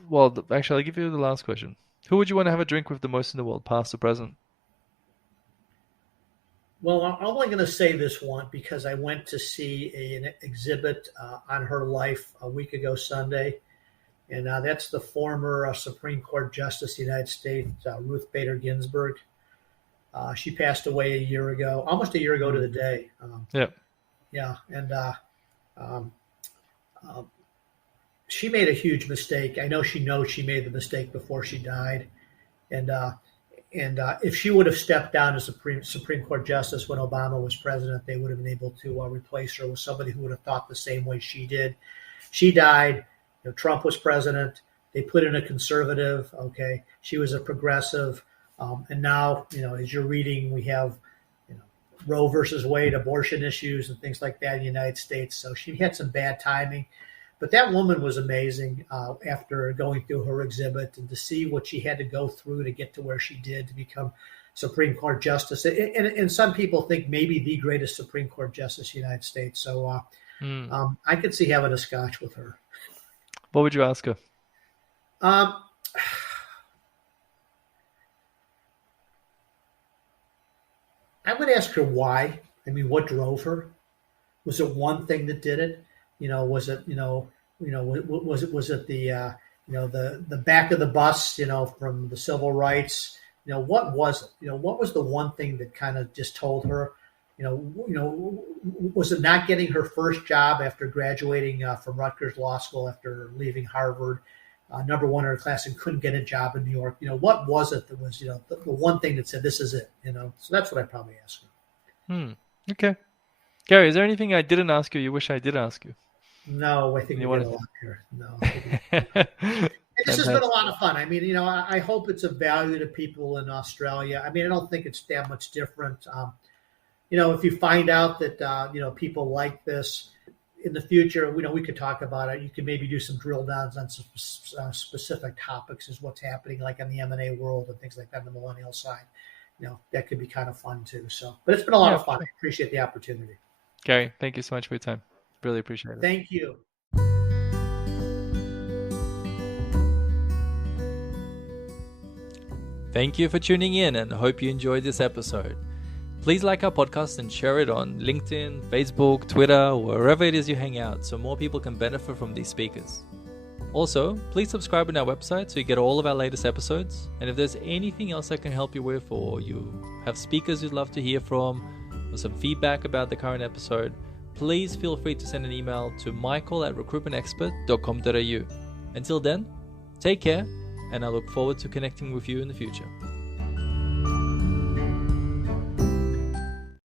Well, actually, I'll give you the last question. Who would you want to have a drink with the most in the world, past or present? Well, I'm only going to say this one because I went to see an exhibit on her life a week ago Sunday. And that's the former Supreme Court Justice of the United States, Ruth Bader Ginsburg. She passed away almost a year ago to the day. Yeah. And she made a huge mistake. I know she knows she made the mistake before she died, and if she would have stepped down as Supreme Court justice when Obama was president, they would have been able to replace her with somebody who would have thought the same way she did. She died. Trump was president. They put in a conservative. Okay, she was a progressive, and now as you're reading, we have Roe versus Wade, abortion issues, and things like that in the United States. So she had some bad timing. But that woman was amazing after going through her exhibit, and to see what she had to go through to get to where she did to become Supreme Court justice. And some people think maybe the greatest Supreme Court justice in the United States. So I could see having a scotch with her. What would you ask her? I would ask her why. I mean, what drove her? Was it one thing that did it? Was it was it the the back of the bus, from the civil rights? What was it? What was the one thing that kind of just told her? Was it not getting her first job after graduating from Rutgers Law School after leaving Harvard, number one in her class, and couldn't get a job in New York? What was it that was the one thing that said this is it? So that's what I'd probably ask her. Okay, Gary, is there anything I didn't ask you wish I did ask you? No, I think we did a lot here. No. This has been a lot of fun. I mean, I hope it's of value to people in Australia. I mean, I don't think it's that much different. If you find out that, people like this in the future, we could talk about it. You can maybe do some drill downs on some specific topics as what's happening, like in the M&A world and things like that on the millennial side. That could be kind of fun too. So, but it's been a lot of fun. I appreciate the opportunity. Gary, thank you so much for your time. Really appreciate it. Thank you. Thank you for tuning in, and hope you enjoyed this episode. Please like our podcast and share it on LinkedIn, Facebook, Twitter, or wherever it is you hang out so more people can benefit from these speakers. Also, please subscribe on our website so you get all of our latest episodes. And if there's anything else I can help you with, or you have speakers you'd love to hear from, or some feedback about the current episode, please feel free to send an email to michael@recruitmentexpert.com.au. Until then, take care, and I look forward to connecting with you in the future.